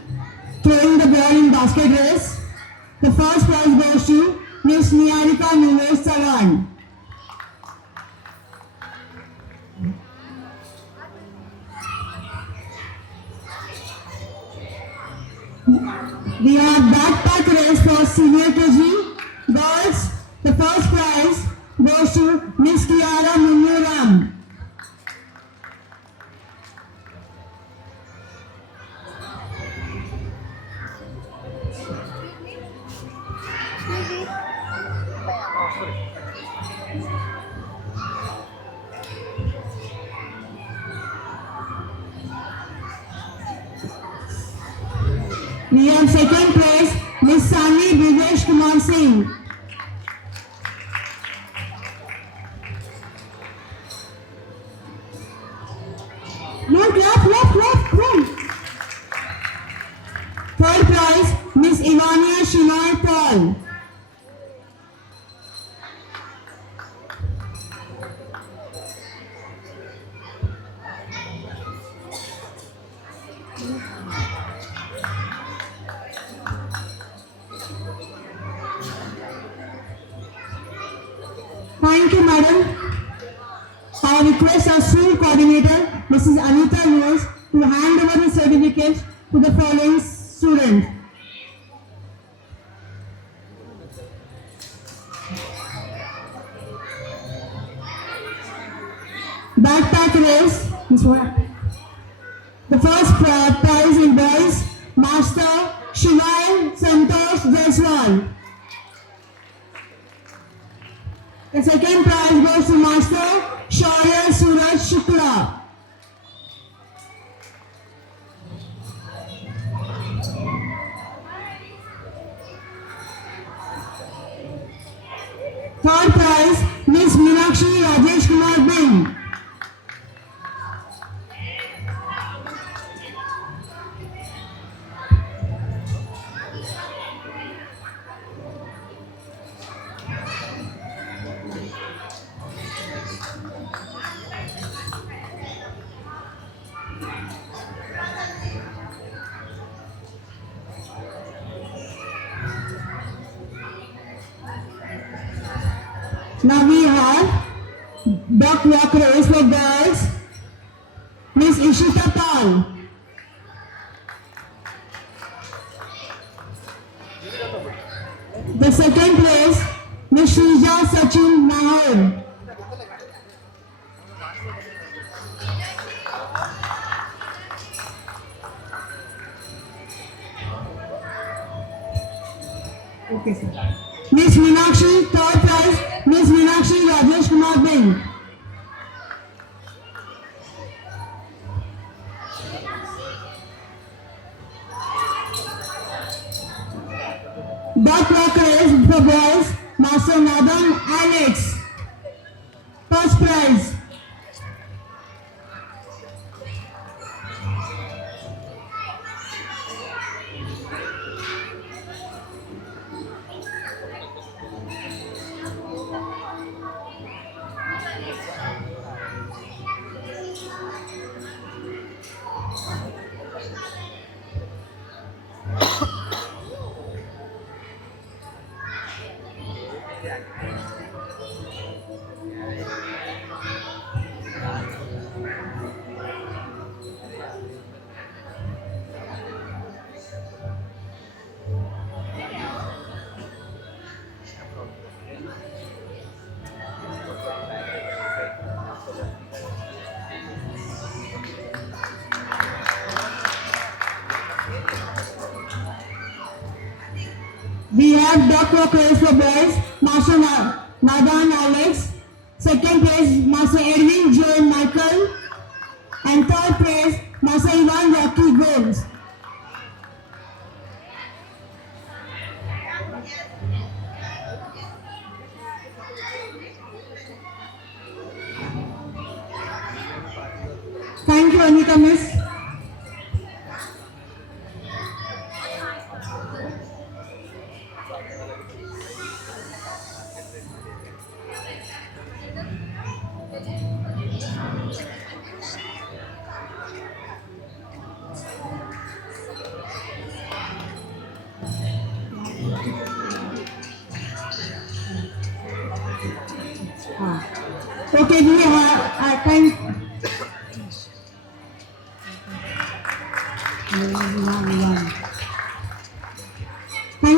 throwing the ball in basket race. The first prize goes to Miss Niharika Nilesh Chavan. We have backpack race for senior KG girls. The first prize goes to Miss Kiara Munuram. We have second place Miss Sani Brijesh Kumar Singh. Left, come. Third prize Miss Ivania Shinoy Paul. Thank you, madam. I request our school coordinator, Mrs. Anita Rose, to hand over the certificate to the following students. Backpack race. This one. The first prize in boys, Master Shivai Santosh Jaiswal. The second prize goes to Master Shaurya Suraj Shukla. Third prize, Miss Meenakshi Rajesh Kumar Bing. Now we have duck walk race for girls, Miss Ishita Pal. The second place, Miss Shrija Sachin Nahar. Okay, sir. Miss Meenakshi, third prize, Miss Meenakshi Rajesh Kumar Bing. Duck walk race for boys, Master Nadan Alex. First prize. We have duck walk race for boys, Master Nadan Alex. Second place, Master Edwin Joel Michael. And third place, Master Ivan Rocky Gomes. Thank you, Anita Miss. Okay, we have, thank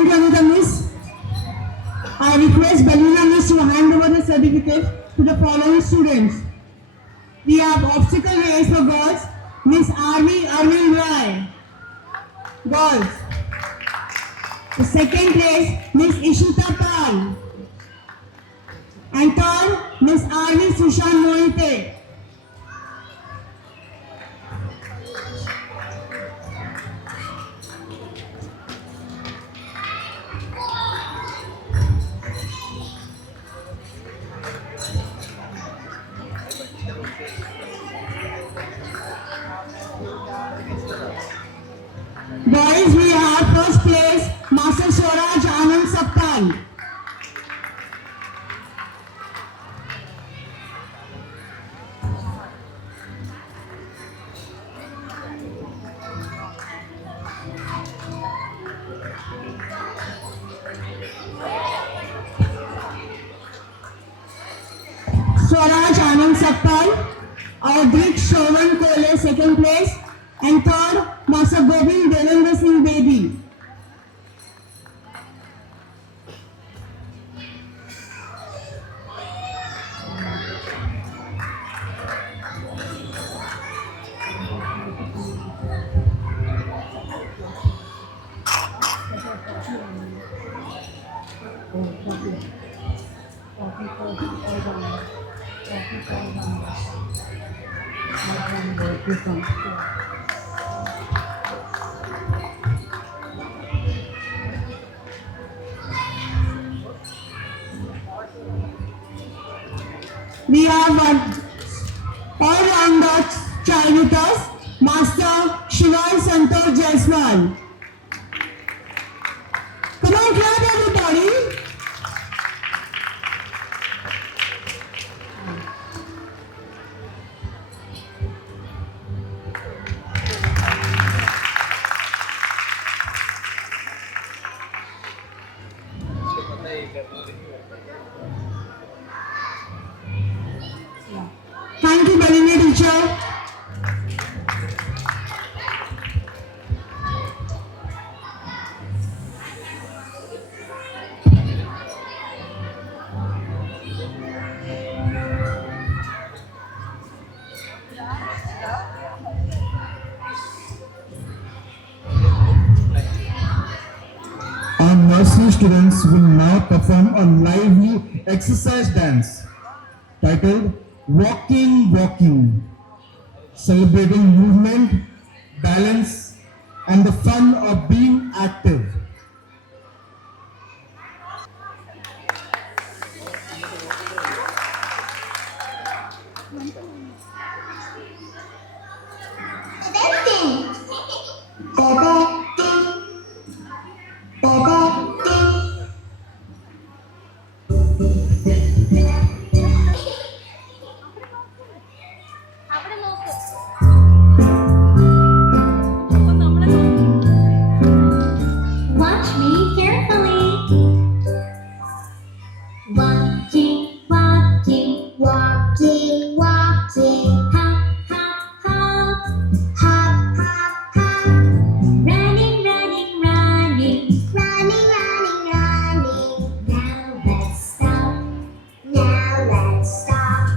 you, Anita Miss. I request Belina Miss to hand over the certificate to the following students. We have obstacle race for girls, Miss Arvi Arvind Rai. Girls. The second place, Miss Ishita Pal. And third, Miss Arvi Sushant Mohite. Boys, we have first place, Master Swaraj Anand Saptal. Swaraj Anand Saptal. Sakpal, our Greek Shovan Kole, second place, and third, Master Govind Devendra Singh Bedi. We have one all-rounder child with us, Master Shivan Santosh Jaiswal. Come on, clap everybody. Thank you, Balini teacher. Our nursery students will now perform a lively exercise dance titled Walking Walking, celebrating movement, balance, and the fun of being active. Watch me carefully. Walking, walking, walking, walking. Hop, hop, hop. Hop, hop, hop. Running, running, running. Running, running, running. Now let's stop. Now let's stop.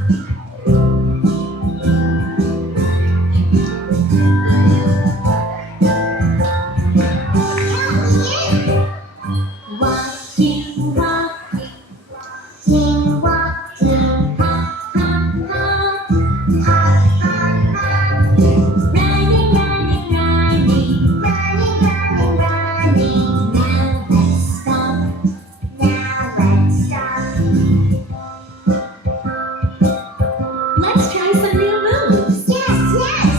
Walking, walking, walking, walking, hop, hop, hop, hop, hop, hop. Running, running, running, running, running, running. Now let's stop. Now let's stop. Let's try some new moves. Yes, yes.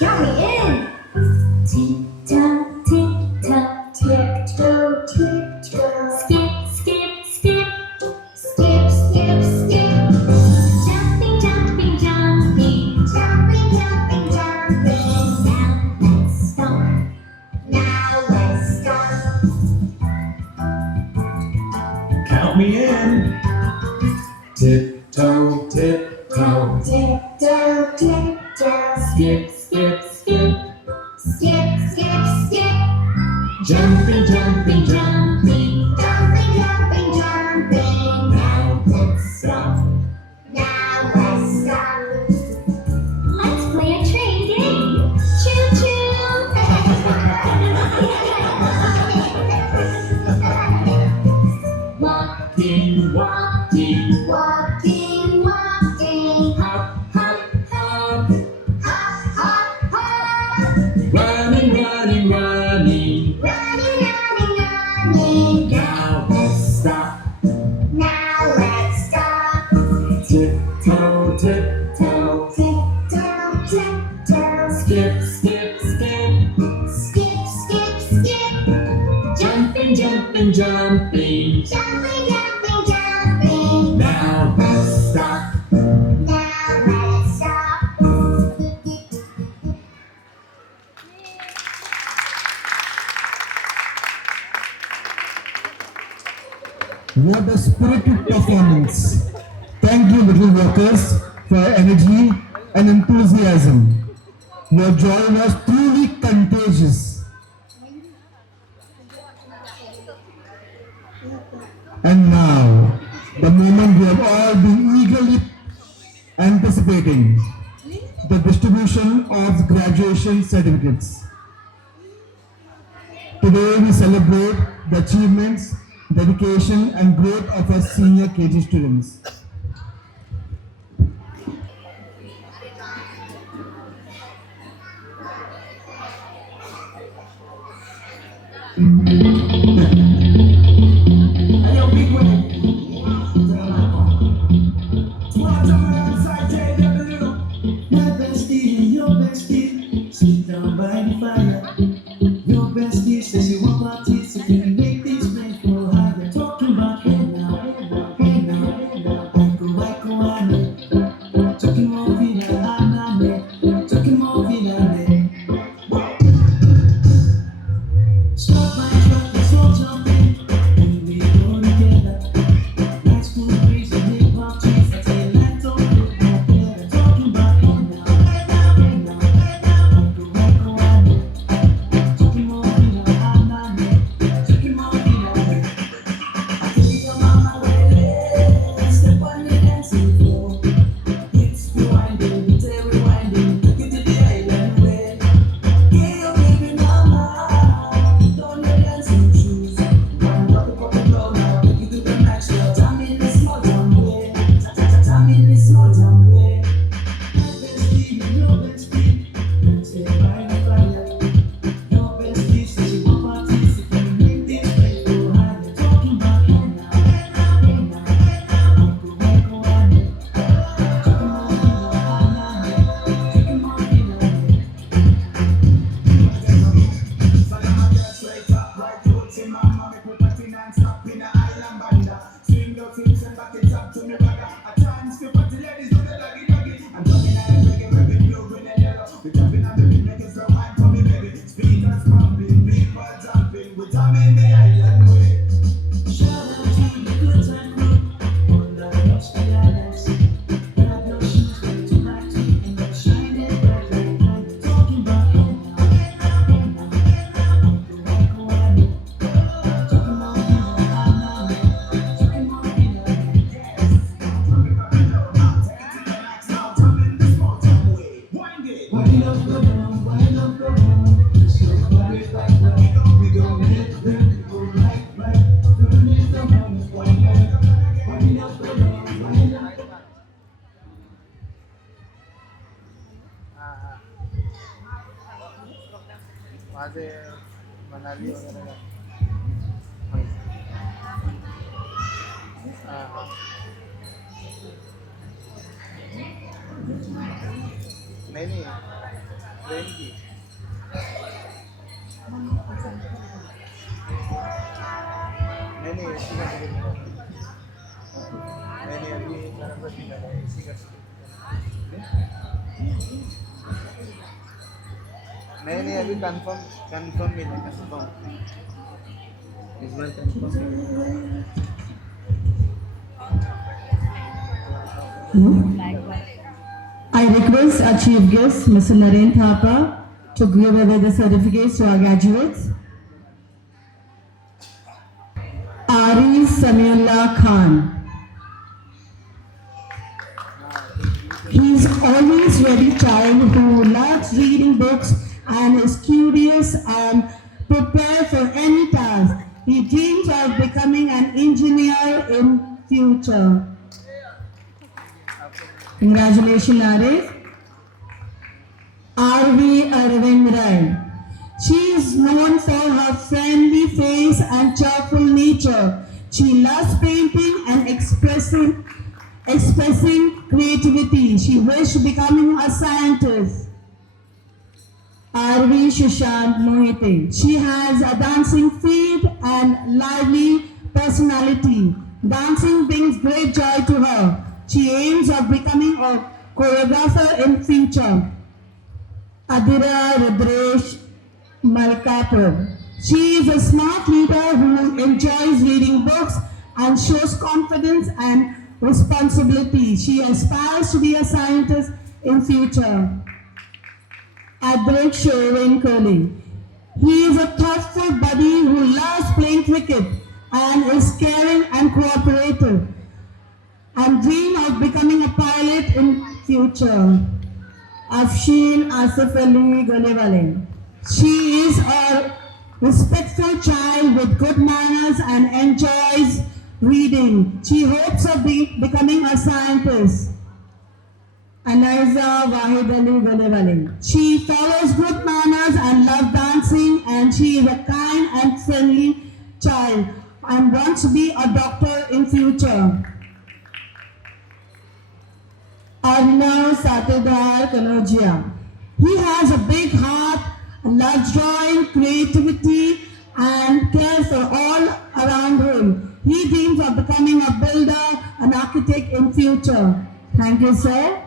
Count me in. Tick-tock, tick-tock. Tick-toe, tick-toe. Skip, skip, skip. Skip, skip, skip. Jumping, jumping, jumping. Jumping, jumping, jumping. Now let's stop. Now let's stop. Count me in. Tiptoe, tiptoe. Tick-toe, tick-toe. Skip, skip, skip. Skip, skip, skip. Jumping, jumping, jumping. Jumping, jumping, jumping. Now let's Stop. Now let's stop. Let's play a train game. Choo choo. Walking, Walking, walking, walking. hop, hop, hop. Hop, hop, hop. Running, running, running. Running, running, running. Now let's stop. Now let's stop. Tiptoe, tiptoe. Tiptoe, tiptoe. Skip, skip, skip. Skip, skip, skip. Jumping, jumping, jumping. Jumping, jumping, jumping. Now let's stop. Now let's stop. What a spirited performance. Thank you, little workers, for your energy and enthusiasm. Your joy was truly contagious. And now, the moment we have all been eagerly anticipating, the distribution of graduation certificates. Today we celebrate the achievements, dedication and growth of our senior KG students. Ayo, big wave. Watch out outside JW. My bestie, your bestie, sit down by the fire. Your bestie says she want parties, so can you make things painful higher? Talking about hey now, hey now, hey now. Wako, ane. Talking more vina, anane. Talking more vina, ane. Stop my truck, let's all jump in. And we go together. Nice cool breeze and hip hop trees. I say let's all get more together. Talking about hey now, hey now, hey now, hey now. Wako, ane. Talking more vina, anane. Talking more vina, ane. I think your mama will step on the dancing floor. Hips be winding, tail be winding. Take it to the island way. Yeah, your baby mama, put on your dancing shoes. Wind up the pocket floor now, take it to the max. Jam in the small jam way, jam in the small jam way. My bestie, your bestie, let's get by the fire. Your bestie says she want parties, if you make this place go higher. Talking about hey now, hey now, hey now, hey now. Wako, ane. Talking more vina, anane. Talking more vina, ane. Shout out to the good time crew, all across the islands. Grab your shoes, get to my team, and let's shine it bright like night. Talking about hey now, hey now, hey now, hey now. Wako, ane. Talking more vina, anane. Talking more vina, ane. Wind up, go down, wind up, go down. It's your body back down. We gon' hit them, go right, right. Turn it around, wind up, go down, wind up. माझे मनाली वगैरे का हां हां नहीं train की नहीं AC का ticket नहीं अभी गणपति का है एसी का टिकट नहीं अभी कंफर्म भी नहीं कंफर्म इस बार confirm I request our chief guest, Mr. Naren Thapa, to give away the certificates to our graduates. Ari Samiullah Khan. He is always ready child who loves reading books and is curious and prepared for any task. He dreams of becoming an engineer in future. Congratulations, Arif. R.V. Arvind Rai. She is known for her friendly face and cheerful nature. She loves painting and expressing creativity. She wished becoming a scientist. R.V. Sushant Mohite. She has a dancing feet and lively personality. Dancing brings great joy to her. She aims of becoming a choreographer in future. Adira Rudresh Malkapur. She is a smart leader who enjoys reading books and shows confidence and responsibility. She aspires to be a scientist in future. Adrik Sherwin Curley. He is a thoughtful buddy who loves playing cricket and is caring and cooperative and dream of becoming a pilot in future. Afshin Asif Ali Golewale. She is a respectful child with good manners and enjoys reading. She hopes of becoming a scientist. Anaiza Wahid Ali Golewale. She follows good manners and loves dancing, and she is a kind and friendly child and wants to be a doctor in future. Arnav Satedar Kanogia. He has a big heart and loves drawing, creativity, and cares for all around him. He dreams of becoming a builder, an architect in future. Thank you, sir.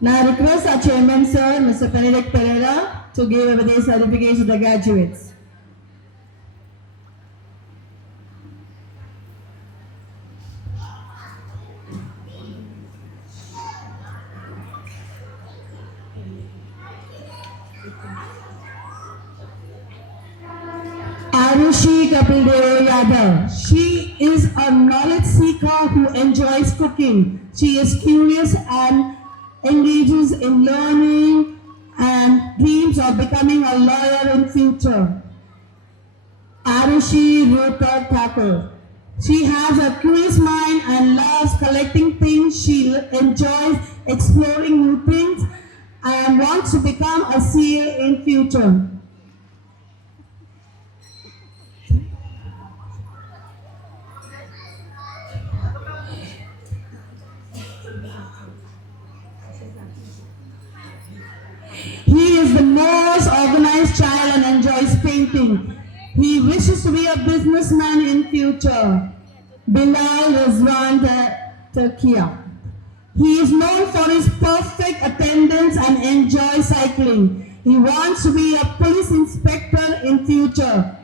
Now I request our chairman, sir, Mr. Benedict Pereira, to give over the certificates to the graduates. Arushi Kapildev Yadav. She is a knowledge seeker who enjoys cooking. She is curious and engages in learning and dreams of becoming a lawyer in future. Arushi Rupa Thakur. She has a curious mind and loves collecting things. She enjoys exploring new things and wants to become a CA in future. He is the most organized child and enjoys painting. He wishes to be a businessman in future. Bilal Rizwan Turkiya. He is known for his perfect attendance and enjoys cycling. He wants to be a police inspector in future.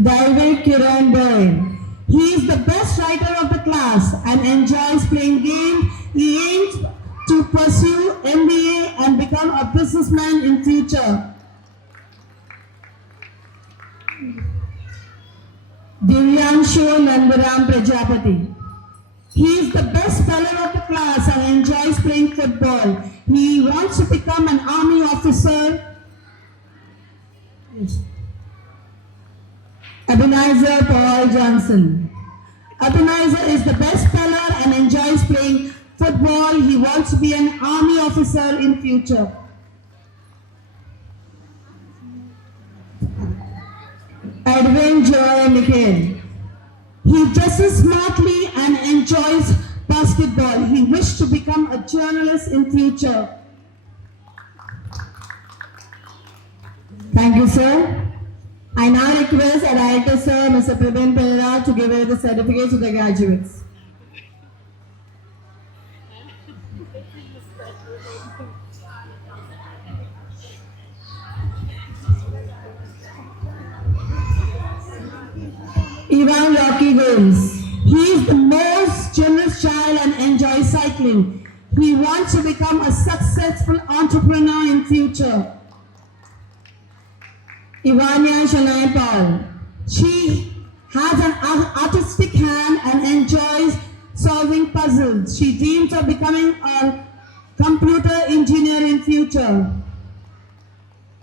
David Kiran Doyle. He is the best writer of the class and enjoys playing games. He aims to pursue MBA and become a businessman in future. Divyanshu Nandaram Prajapati. He is the best speller of the class and enjoys playing football. He wants to become an army officer. Ebenezer Paul Johnson. Ebenezer is the best speller and enjoys playing football. He wants to be an army officer in future. Edwin Joy Mikhail. He dresses smartly and enjoys basketball. He wishes to become a journalist in future. Thank you, sir. I now request our director, sir, Mr. Prabin Pereira, to give away the certificates to the graduates. Ivan Rocky Gomes. He is the most generous child and enjoys cycling. He wants to become a successful entrepreneur in future. Ivania Shania Paul. She has an artistic hand and enjoys solving puzzles. She dreams of becoming a computer engineer in future.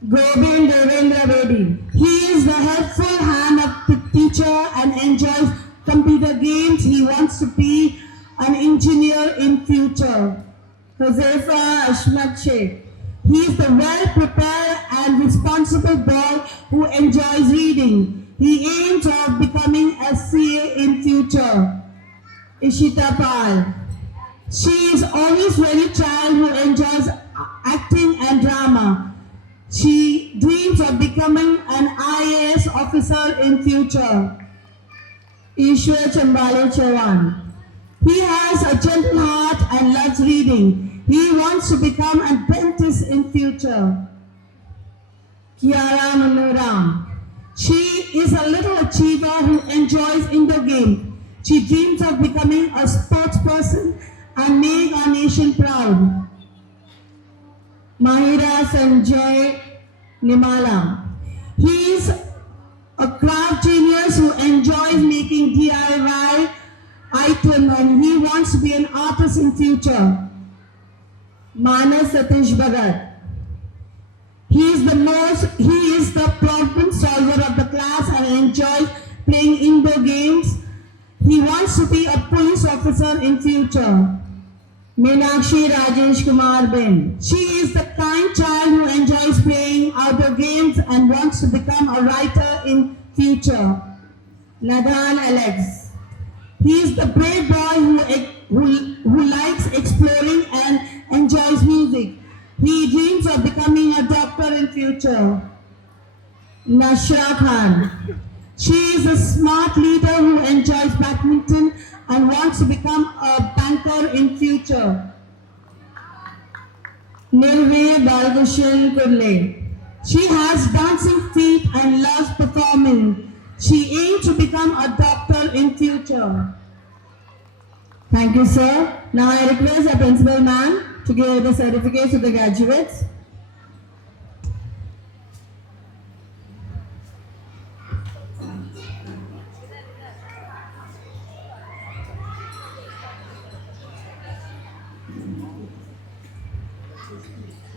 Govind Devendra Reddy. He is the helpful hand of the teacher and enjoys computer games. He wants to be an engineer in future. Josefa Ashmat Sheikh. He is the well-prepared and responsible boy who enjoys reading. He aims at becoming a CA in future. Ishita Pal. She is always very child who enjoys acting and drama. She dreams of becoming an IAS officer in future. Ishwar Chambali Chavan. He has a gentle heart and loves reading. He wants to become an apprentice in future. Kiara Manuram. She is a little achiever who enjoys indoor games. She dreams of becoming a sports person and make our nation proud. Mahira Sanjay Nimala. He is a craft genius who enjoys making DIY items and he wants to be an artist in future. Manas Satish Bhagat. He is the problem solver of the class and enjoys playing indoor games. He wants to be a police officer in future. Meenakshi Rajesh Kumar Ben. She is the kind child who enjoys playing outdoor games and wants to become a writer in future. Nadhan Alex. He is the brave boy who likes exploring and enjoys music. He dreams of becoming a doctor in future. Nashra Khan. She is a smart leader who enjoys badminton and wants to become a banker in future. Nirve Balgushan Kurle. She has dancing feet and loves performing. She aims to become a doctor in future. Thank you, sir. Now I request the principal ma'am to give the certificates to the graduates.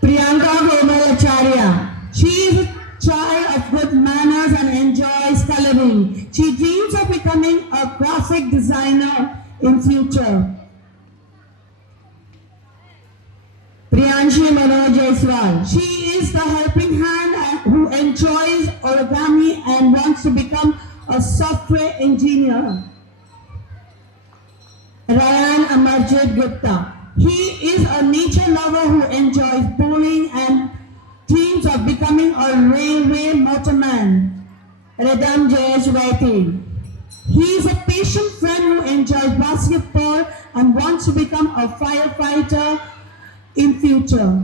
Priyanka Gomal Acharya. She is a child of good manners and enjoys coloring. She dreams of becoming a graphic designer in future. Priyanshi Manoj Jaiswal. She is the helping hand who enjoys origami and wants to become a software engineer. Ryan Amarjit Gupta. He is a nature lover who enjoys bowling and dreams of becoming a railway motorman. Redam Jayesh Vaiti. He is a patient friend who enjoys basketball and wants to become a firefighter in future.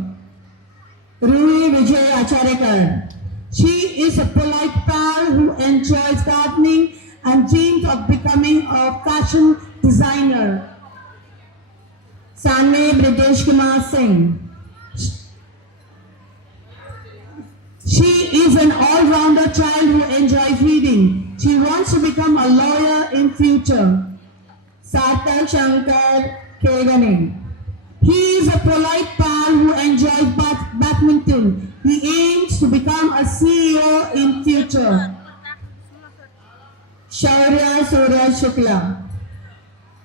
Rui Vijay Acharekar. She is a polite pal who enjoys gardening and dreams of becoming a fashion designer. Sanme British Kumar Singh. She is an all-rounder child who enjoys reading. She wants to become a lawyer in future. Sarthak Shankar Kegane. He is a polite pal who enjoys badminton. He aims to become a CEO in future. Shaurya Surya Shukla.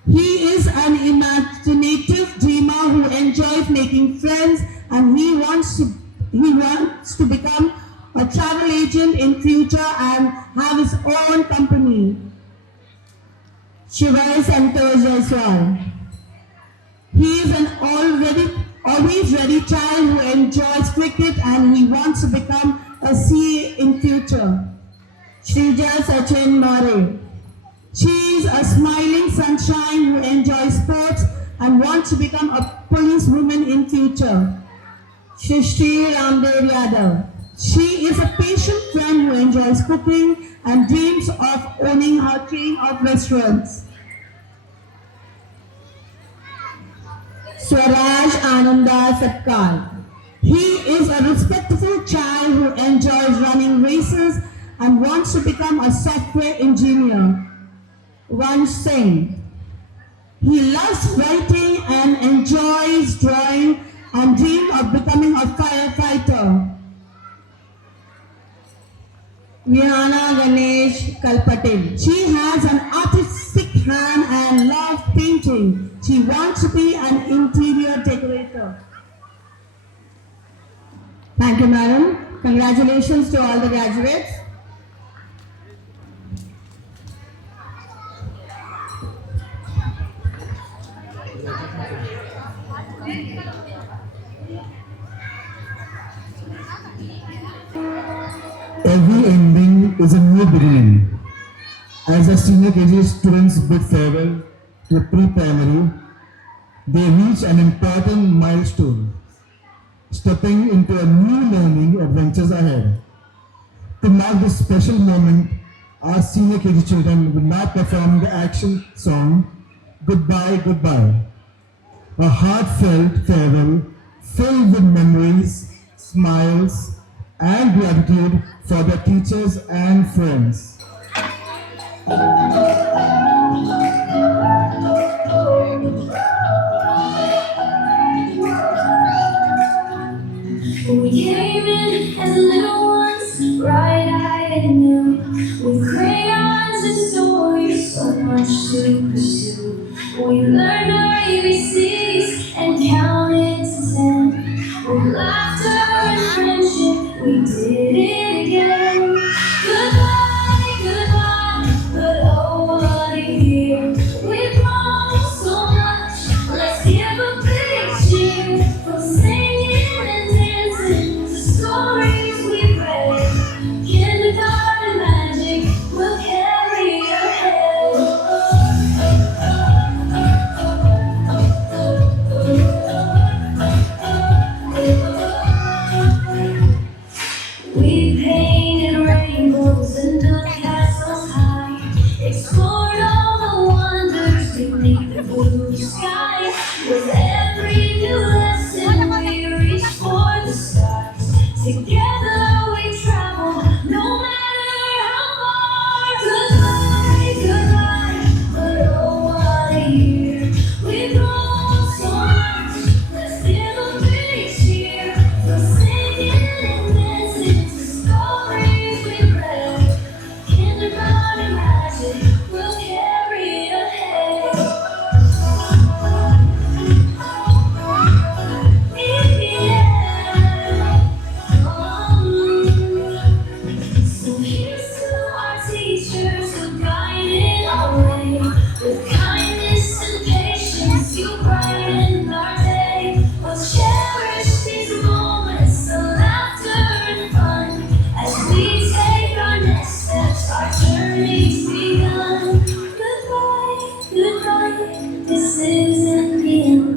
He is an imaginative dreamer who enjoys making friends and he wants to become a travel agent in future and have his own company. Shivai Santosh Jaiswal. He is an always ready child who enjoys cricket and he wants to become a CA in future. Shrija Sachin Mare. She is a smiling sunshine who enjoys sports and wants to become a policewoman in future. Shrishti Ramdev Yadav. She is a patient friend who enjoys cooking and dreams of owning her chain of restaurants. Swaraj Ananda Satkar. He is a respectful child who enjoys running races and wants to become a software engineer. Vansh Singh. He loves writing and enjoys drawing and dreams of becoming a firefighter. Vihana Ganesh Kalpatil. She has an artistic hand and loves painting. She wants to be an interior decorator. Thank you, madam. Congratulations to all the graduates. Every ending is a new beginning. As the senior KG students bid farewell to pre-primary, they reach an important milestone, stepping into a new learning adventures ahead. To mark this special moment, our senior KG children will now perform the action song, Goodbye, Goodbye. A heartfelt farewell filled with memories, smiles, and gratitude for their teachers and friends. We came in as little ones, bright-eyed and new, with crayons and stories, so much to pursue. We learned our ABCs and counted to 10. With laughter and friendship, we did it again. Goodbye, goodbye, but oh, what a year. We've grown so much, let's give a big cheer for singing and dancing to stories we read. Kindergarten magic will carry your head. We painted rainbows and built castles high, explored all the wonders beneath the blue sky. With every new lesson, we reached for the stars. Together we traveled, no matter how far. Goodbye, goodbye, but oh, what a year. We've grown so much, let's give a big cheer for singing and dancing to stories we read. Kindergarten magic will carry ahead. So here's to our teachers who guided our way. With kindness and patience, you brightened our day. We'll cherish these moments of laughter and fun as we take our next steps. Our journey's begun. Goodbye, goodbye. This isn't the end.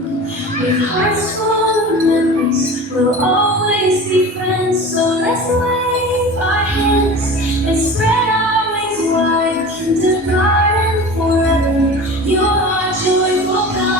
With hearts full of memories, we'll always be friends. So let's wave our hands and spread our wings wide. Kindergarten forever, you're our joyful guide.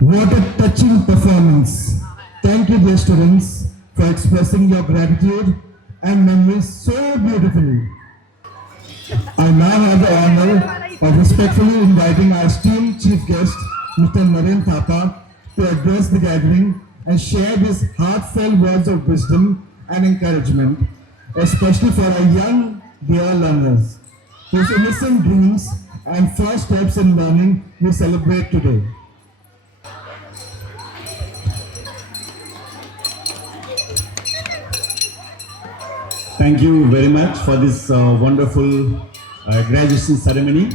What a touching performance. Thank you, dear students, for expressing your gratitude and memories so beautifully. I now have the honor of respectfully inviting our esteemed chief guest, Mr. Naren Thapa, to address the gathering and share his heartfelt words of wisdom and encouragement, especially for our young, dear learners, whose innocent dreams and first steps in learning we celebrate today. Thank you very much for this wonderful graduation ceremony.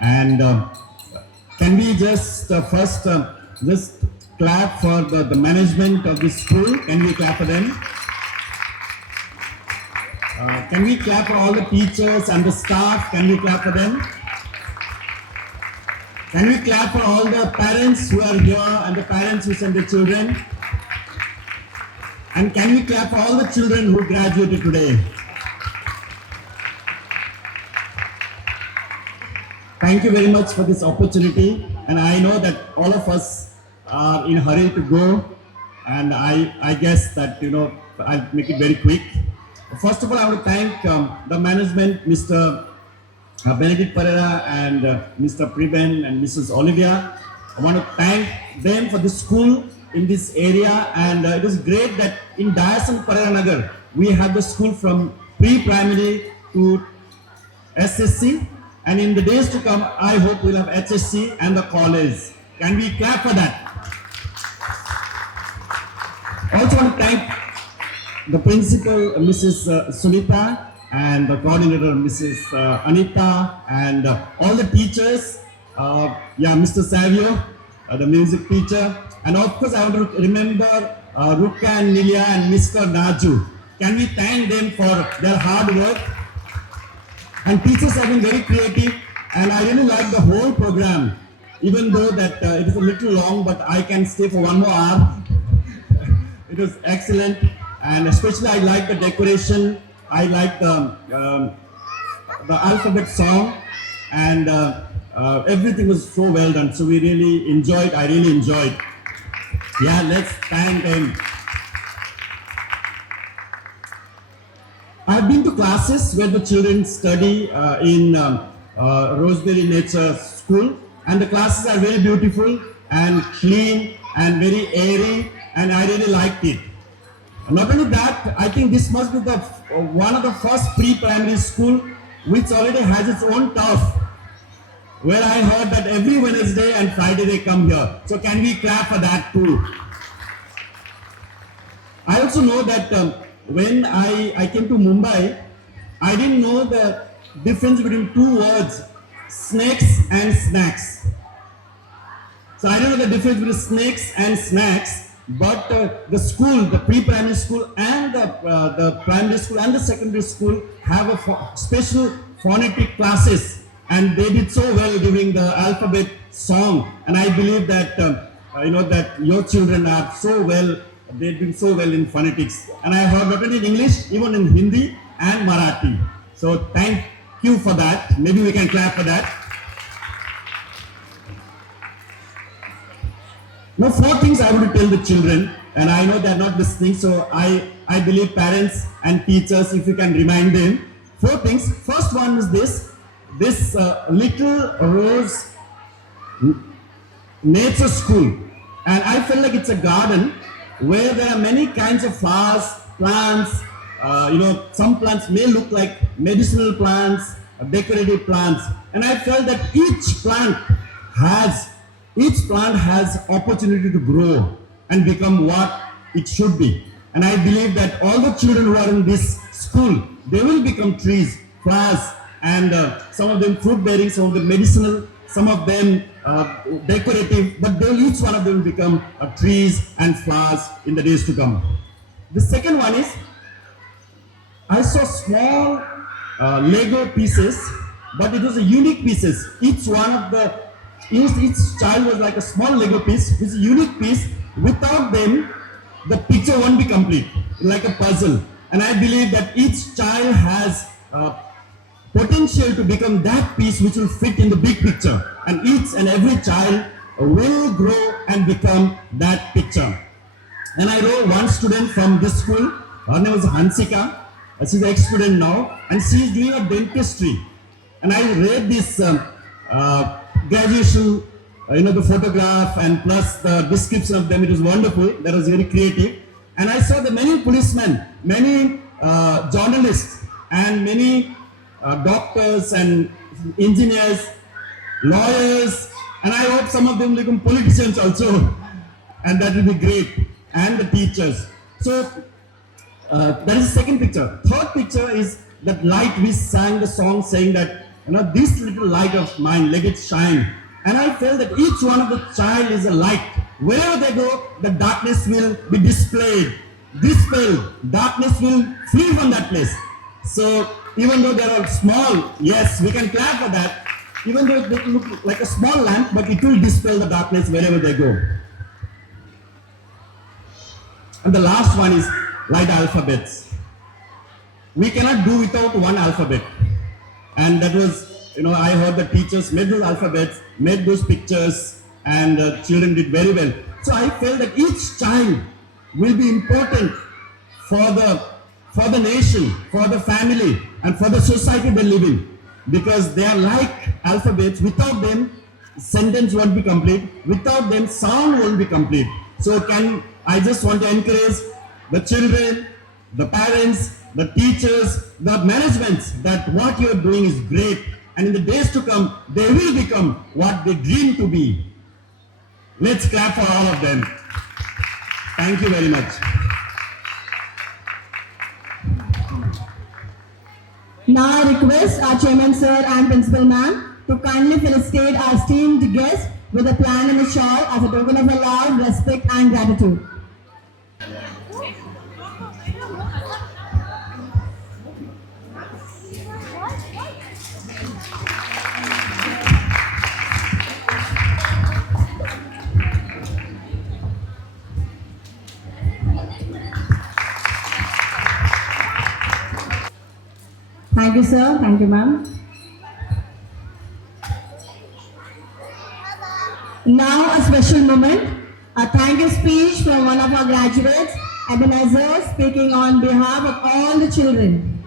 And can we just first just clap for the management of this school? Can we clap for them? Can we clap for all the teachers and the staff? Can we clap for them? Can we clap for all the parents who are here and the parents who send their children? And can we clap for all the children who graduated today? Thank you very much for this opportunity. And I know that all of us are in a hurry to go. And I guess that, I'll make it very quick. First of all, I want to thank the management, Mr. Benedict Pereira and Mr. Preben and Mrs. Olivia. I want to thank them for the school in this area, and it is great that in Dyasan Pereira Nagar we have the school from pre-primary to SSC, And in the days to come, I hope we'll have HSC and the college. Can we clap for that? Also want to thank the principal, Mrs. Sunita, and the coordinator, Mrs. Anita, and all the teachers. Mr. Savio, the music teacher. And of course, I want to remember Ruka and Nilia and Mr. Naju. Can we thank them for their hard work? And teachers have been very creative, and I really like the whole program. Even though that it is a little long, but I can stay for 1 more hour. It was excellent, and especially I like the decoration. I like the alphabet song, and everything was so well done. So we really enjoyed. I really enjoyed. Yeah, let's thank them. I've been to classes where the children study in Roseberry Nature School, and the classes are very beautiful and clean and very airy, and I really liked it. Not only that, I think this must be the one of the first pre-primary school which already has its own turf, where I heard that every Wednesday and Friday they come here. So can we clap for that too? I also know that when I came to Mumbai, I didn't know the difference between two words, snakes and snacks. So I don't know the difference between snakes and snacks, but the school, the pre-primary school and the primary school and the secondary school have a special phonetic classes, and they did so well during the alphabet song. And I believe that that your children are so well, they did so well in phonetics. And I heard not only in English, even in Hindi and Marathi. So thank you for that. Maybe we can clap for that. Now, 4 things I want to tell the children, and I know they are not listening, so I believe parents and teachers, if you can remind them. 4 things. First one is this Little Rose Nature School, and I feel like it's a garden where there are many kinds of flowers, plants. Some plants may look like medicinal plants, decorative plants, and I felt that each plant has opportunity to grow and become what it should be. And I believe that all the children who are in this school, they will become trees, flowers, and some of them fruit bearing, some of them medicinal, some of them decorative, but each one of them will become trees and flowers in the days to come. The second one is, I saw small Lego pieces, but it was a unique pieces. Each child was like a small Lego piece. It's a unique piece. Without them, the picture won't be complete, like a puzzle. And I believe that each child has potential to become that piece which will fit in the big picture. And each and every child will grow and become that picture. And I know one student from this school, her name was Hansika. She's an ex-student now, and she's doing a dentistry. And I read this graduation, the photograph and plus the description of them. It was wonderful. That was very creative. And I saw the many policemen, many journalists, and many doctors and engineers, lawyers, and I hope some of them become politicians also. And that will be great. And the teachers. So that is the second picture. Third picture is that light. We sang the song saying that, this little light of mine, let it shine. And I felt that each one of the child is a light. Wherever they go, the darkness will be dispelled. Darkness will flee from that place. So even though they are small, yes, we can clap for that. Even though they look like a small lamp, but it will dispel the darkness wherever they go. And the last one is light alphabets. We cannot do without one alphabet. And that was, I heard the teachers made those alphabets, made those pictures, and children did very well. So I felt that each child will be important for the nation, for the family, and for the society they live in. Because they are like alphabets. Without them, sentence won't be complete. Without them, sound won't be complete. So I just want to encourage the children, the parents, the teachers, the management, that what you are doing is great. and in the days to come, they will become what they dream to be. Let's clap for all of them. Thank you very much. Now I request our chairman sir and principal ma'am to kindly felicitate our esteemed guest with a plan and a shawl as a token of our love, respect and gratitude. Thank you sir, thank you ma'am. Now a special moment, a thank you speech from one of our graduates, Ebenezer, speaking on behalf of all the children.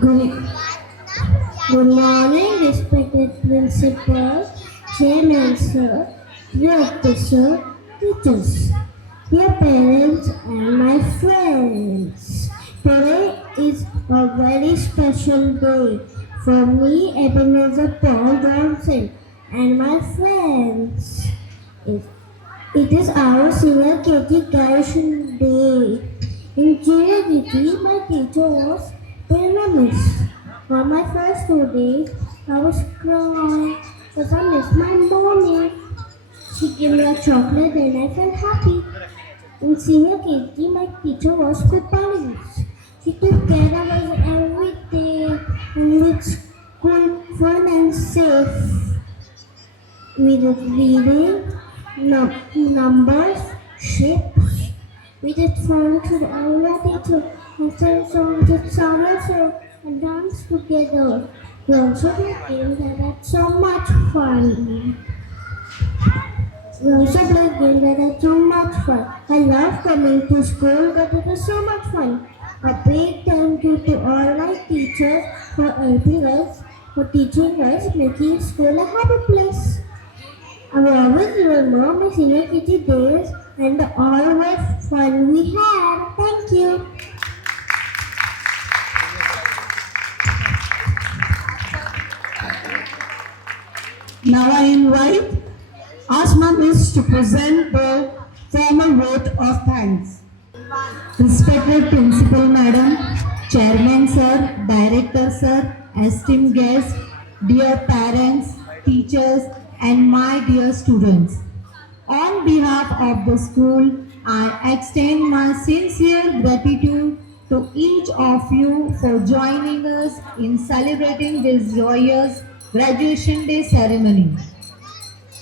Good morning, respected principal, chairman sir, director sir, teachers, dear parents and my friends. Today is a very special day for me, Ebenezer Paul Johnson, and my friends. It is our senior KT graduation day. In junior KT, my teacher was Miss. For my first 2 days, I was crying because I missed my mommy. She gave me a chocolate and I felt happy. In senior KT, my teacher was Kupalis. She took care of us every day and made school fun and safe. We did reading, numbers, shapes. We did fun to our teacher and sang songs with Sarah and danced together. We also played games that had so much fun. I love coming to school, but it was so much fun. A big thank you to all my teachers for helping us, for teaching us, making school a happy place. I will always remember my senior KT days and all the fun we had. Thank you. Now I invite Asma Miss to present the formal vote of thanks. Respected Principal Madam, Chairman Sir, Director Sir, esteemed guests, dear parents, teachers and my dear students. On behalf of the school, I extend my sincere gratitude to each of you for joining us in celebrating this joyous graduation day ceremony.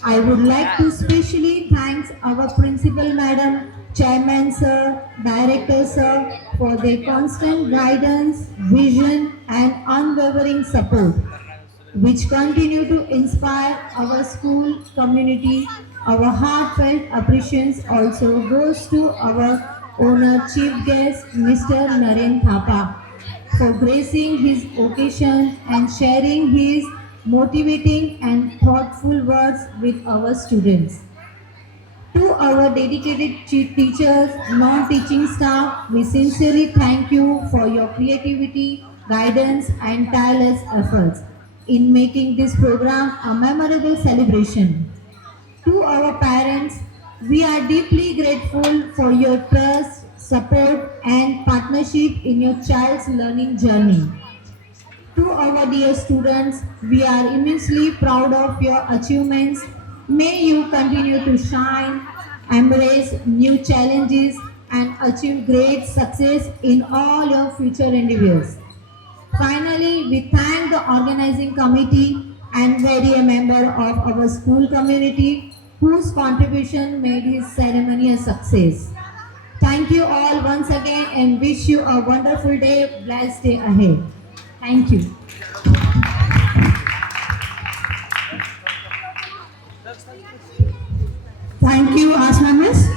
I would like to specially thank our Principal Madam, Chairman Sir, Director Sir for their constant guidance, vision and unwavering support, which continue to inspire our school community. Our heartfelt appreciation also goes to our owner chief guest, Mr. Naren Thapa, for gracing his occasion and sharing his motivating and thoughtful words with our students. To our dedicated teachers, non-teaching staff, we sincerely thank you for your creativity, guidance and tireless efforts in making this program a memorable celebration. To our parents, we are deeply grateful for your trust, support and partnership in your child's learning journey. To our dear students, we are immensely proud of your achievements. May you continue to shine, embrace new challenges and achieve great success in all your future endeavors. Finally, we thank the organizing committee and very a member of our school community whose contribution made this ceremony a success. Thank you all once again and wish you a wonderful day, blessed day ahead. Thank you. Thank you, Asma Miss.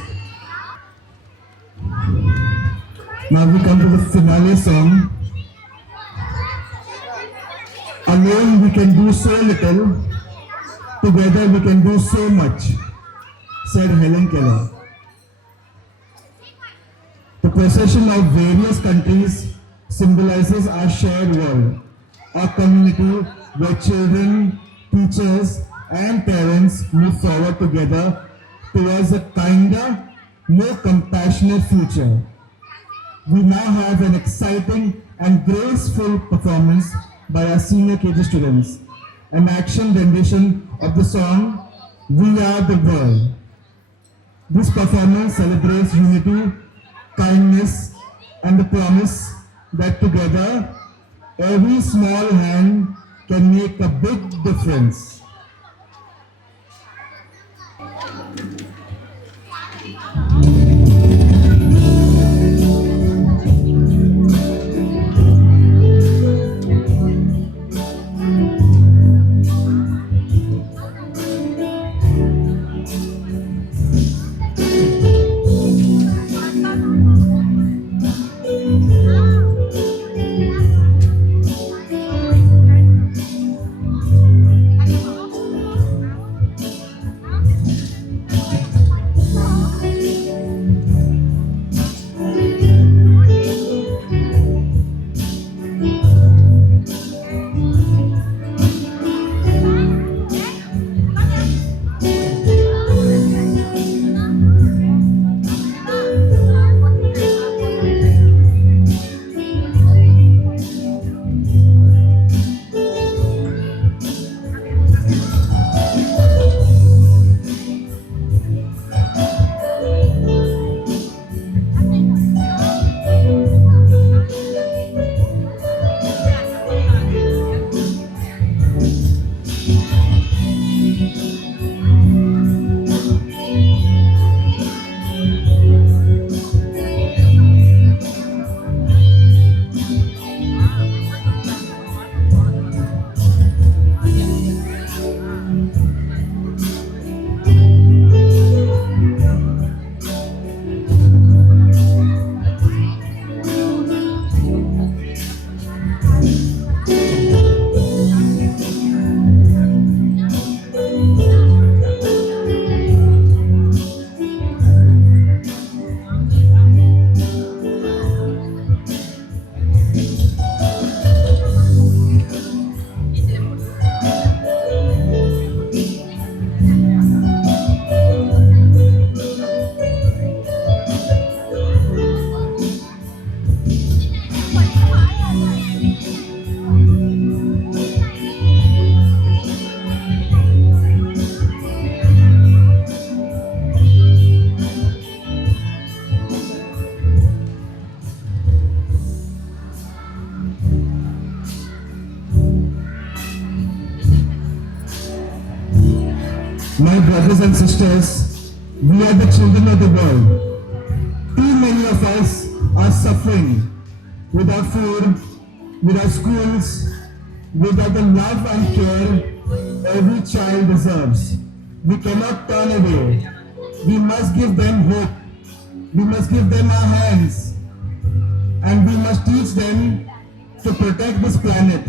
Now we come to the finale song. Alone we can do so little, together we can do so much, said Helen Keller. The procession of various countries symbolizes our shared world, our community where children, teachers, and parents move forward together towards a kinder, more compassionate future. We now have an exciting and graceful performance by our senior KG students, an action rendition of the song We Are the World. This performance celebrates unity, kindness, and the promise that together, every small hand can make a big difference. My brothers and sisters, we are the children of the world. Too many of us are suffering without food, without schools, without the love and care every child deserves. We cannot turn away. We must give them hope. We must give them our hands. And we must teach them to protect this planet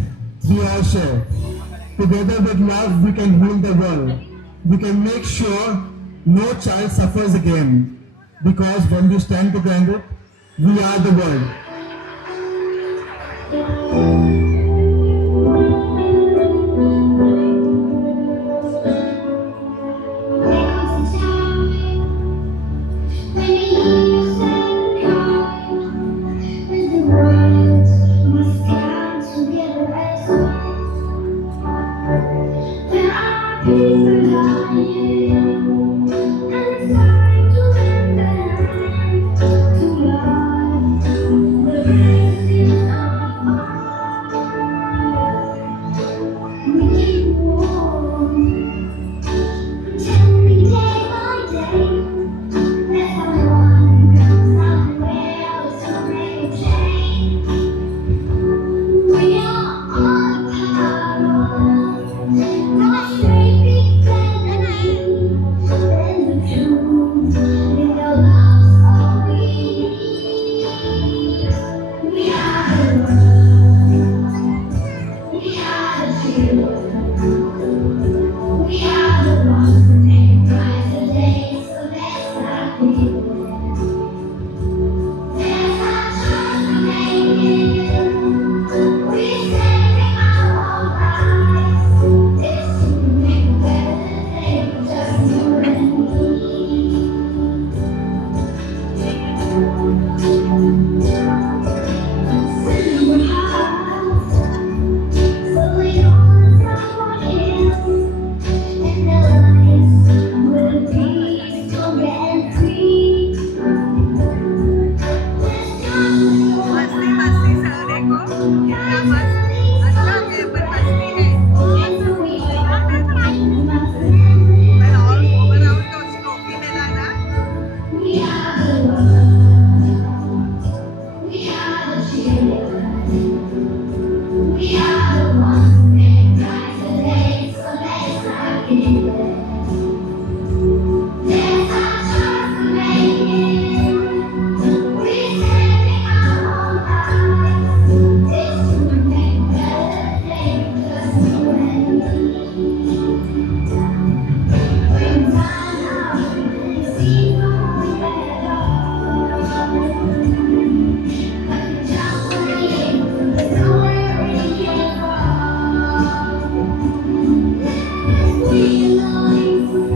we all share. Together with love, we can heal the world. We can make sure no child suffers again. Because when we stand together, we are the world. There's our choice to make it. We're standing our own lives. It's to make better things just you and me. When time out and see what's better. Just believe there's nowhere we can go. Let's realize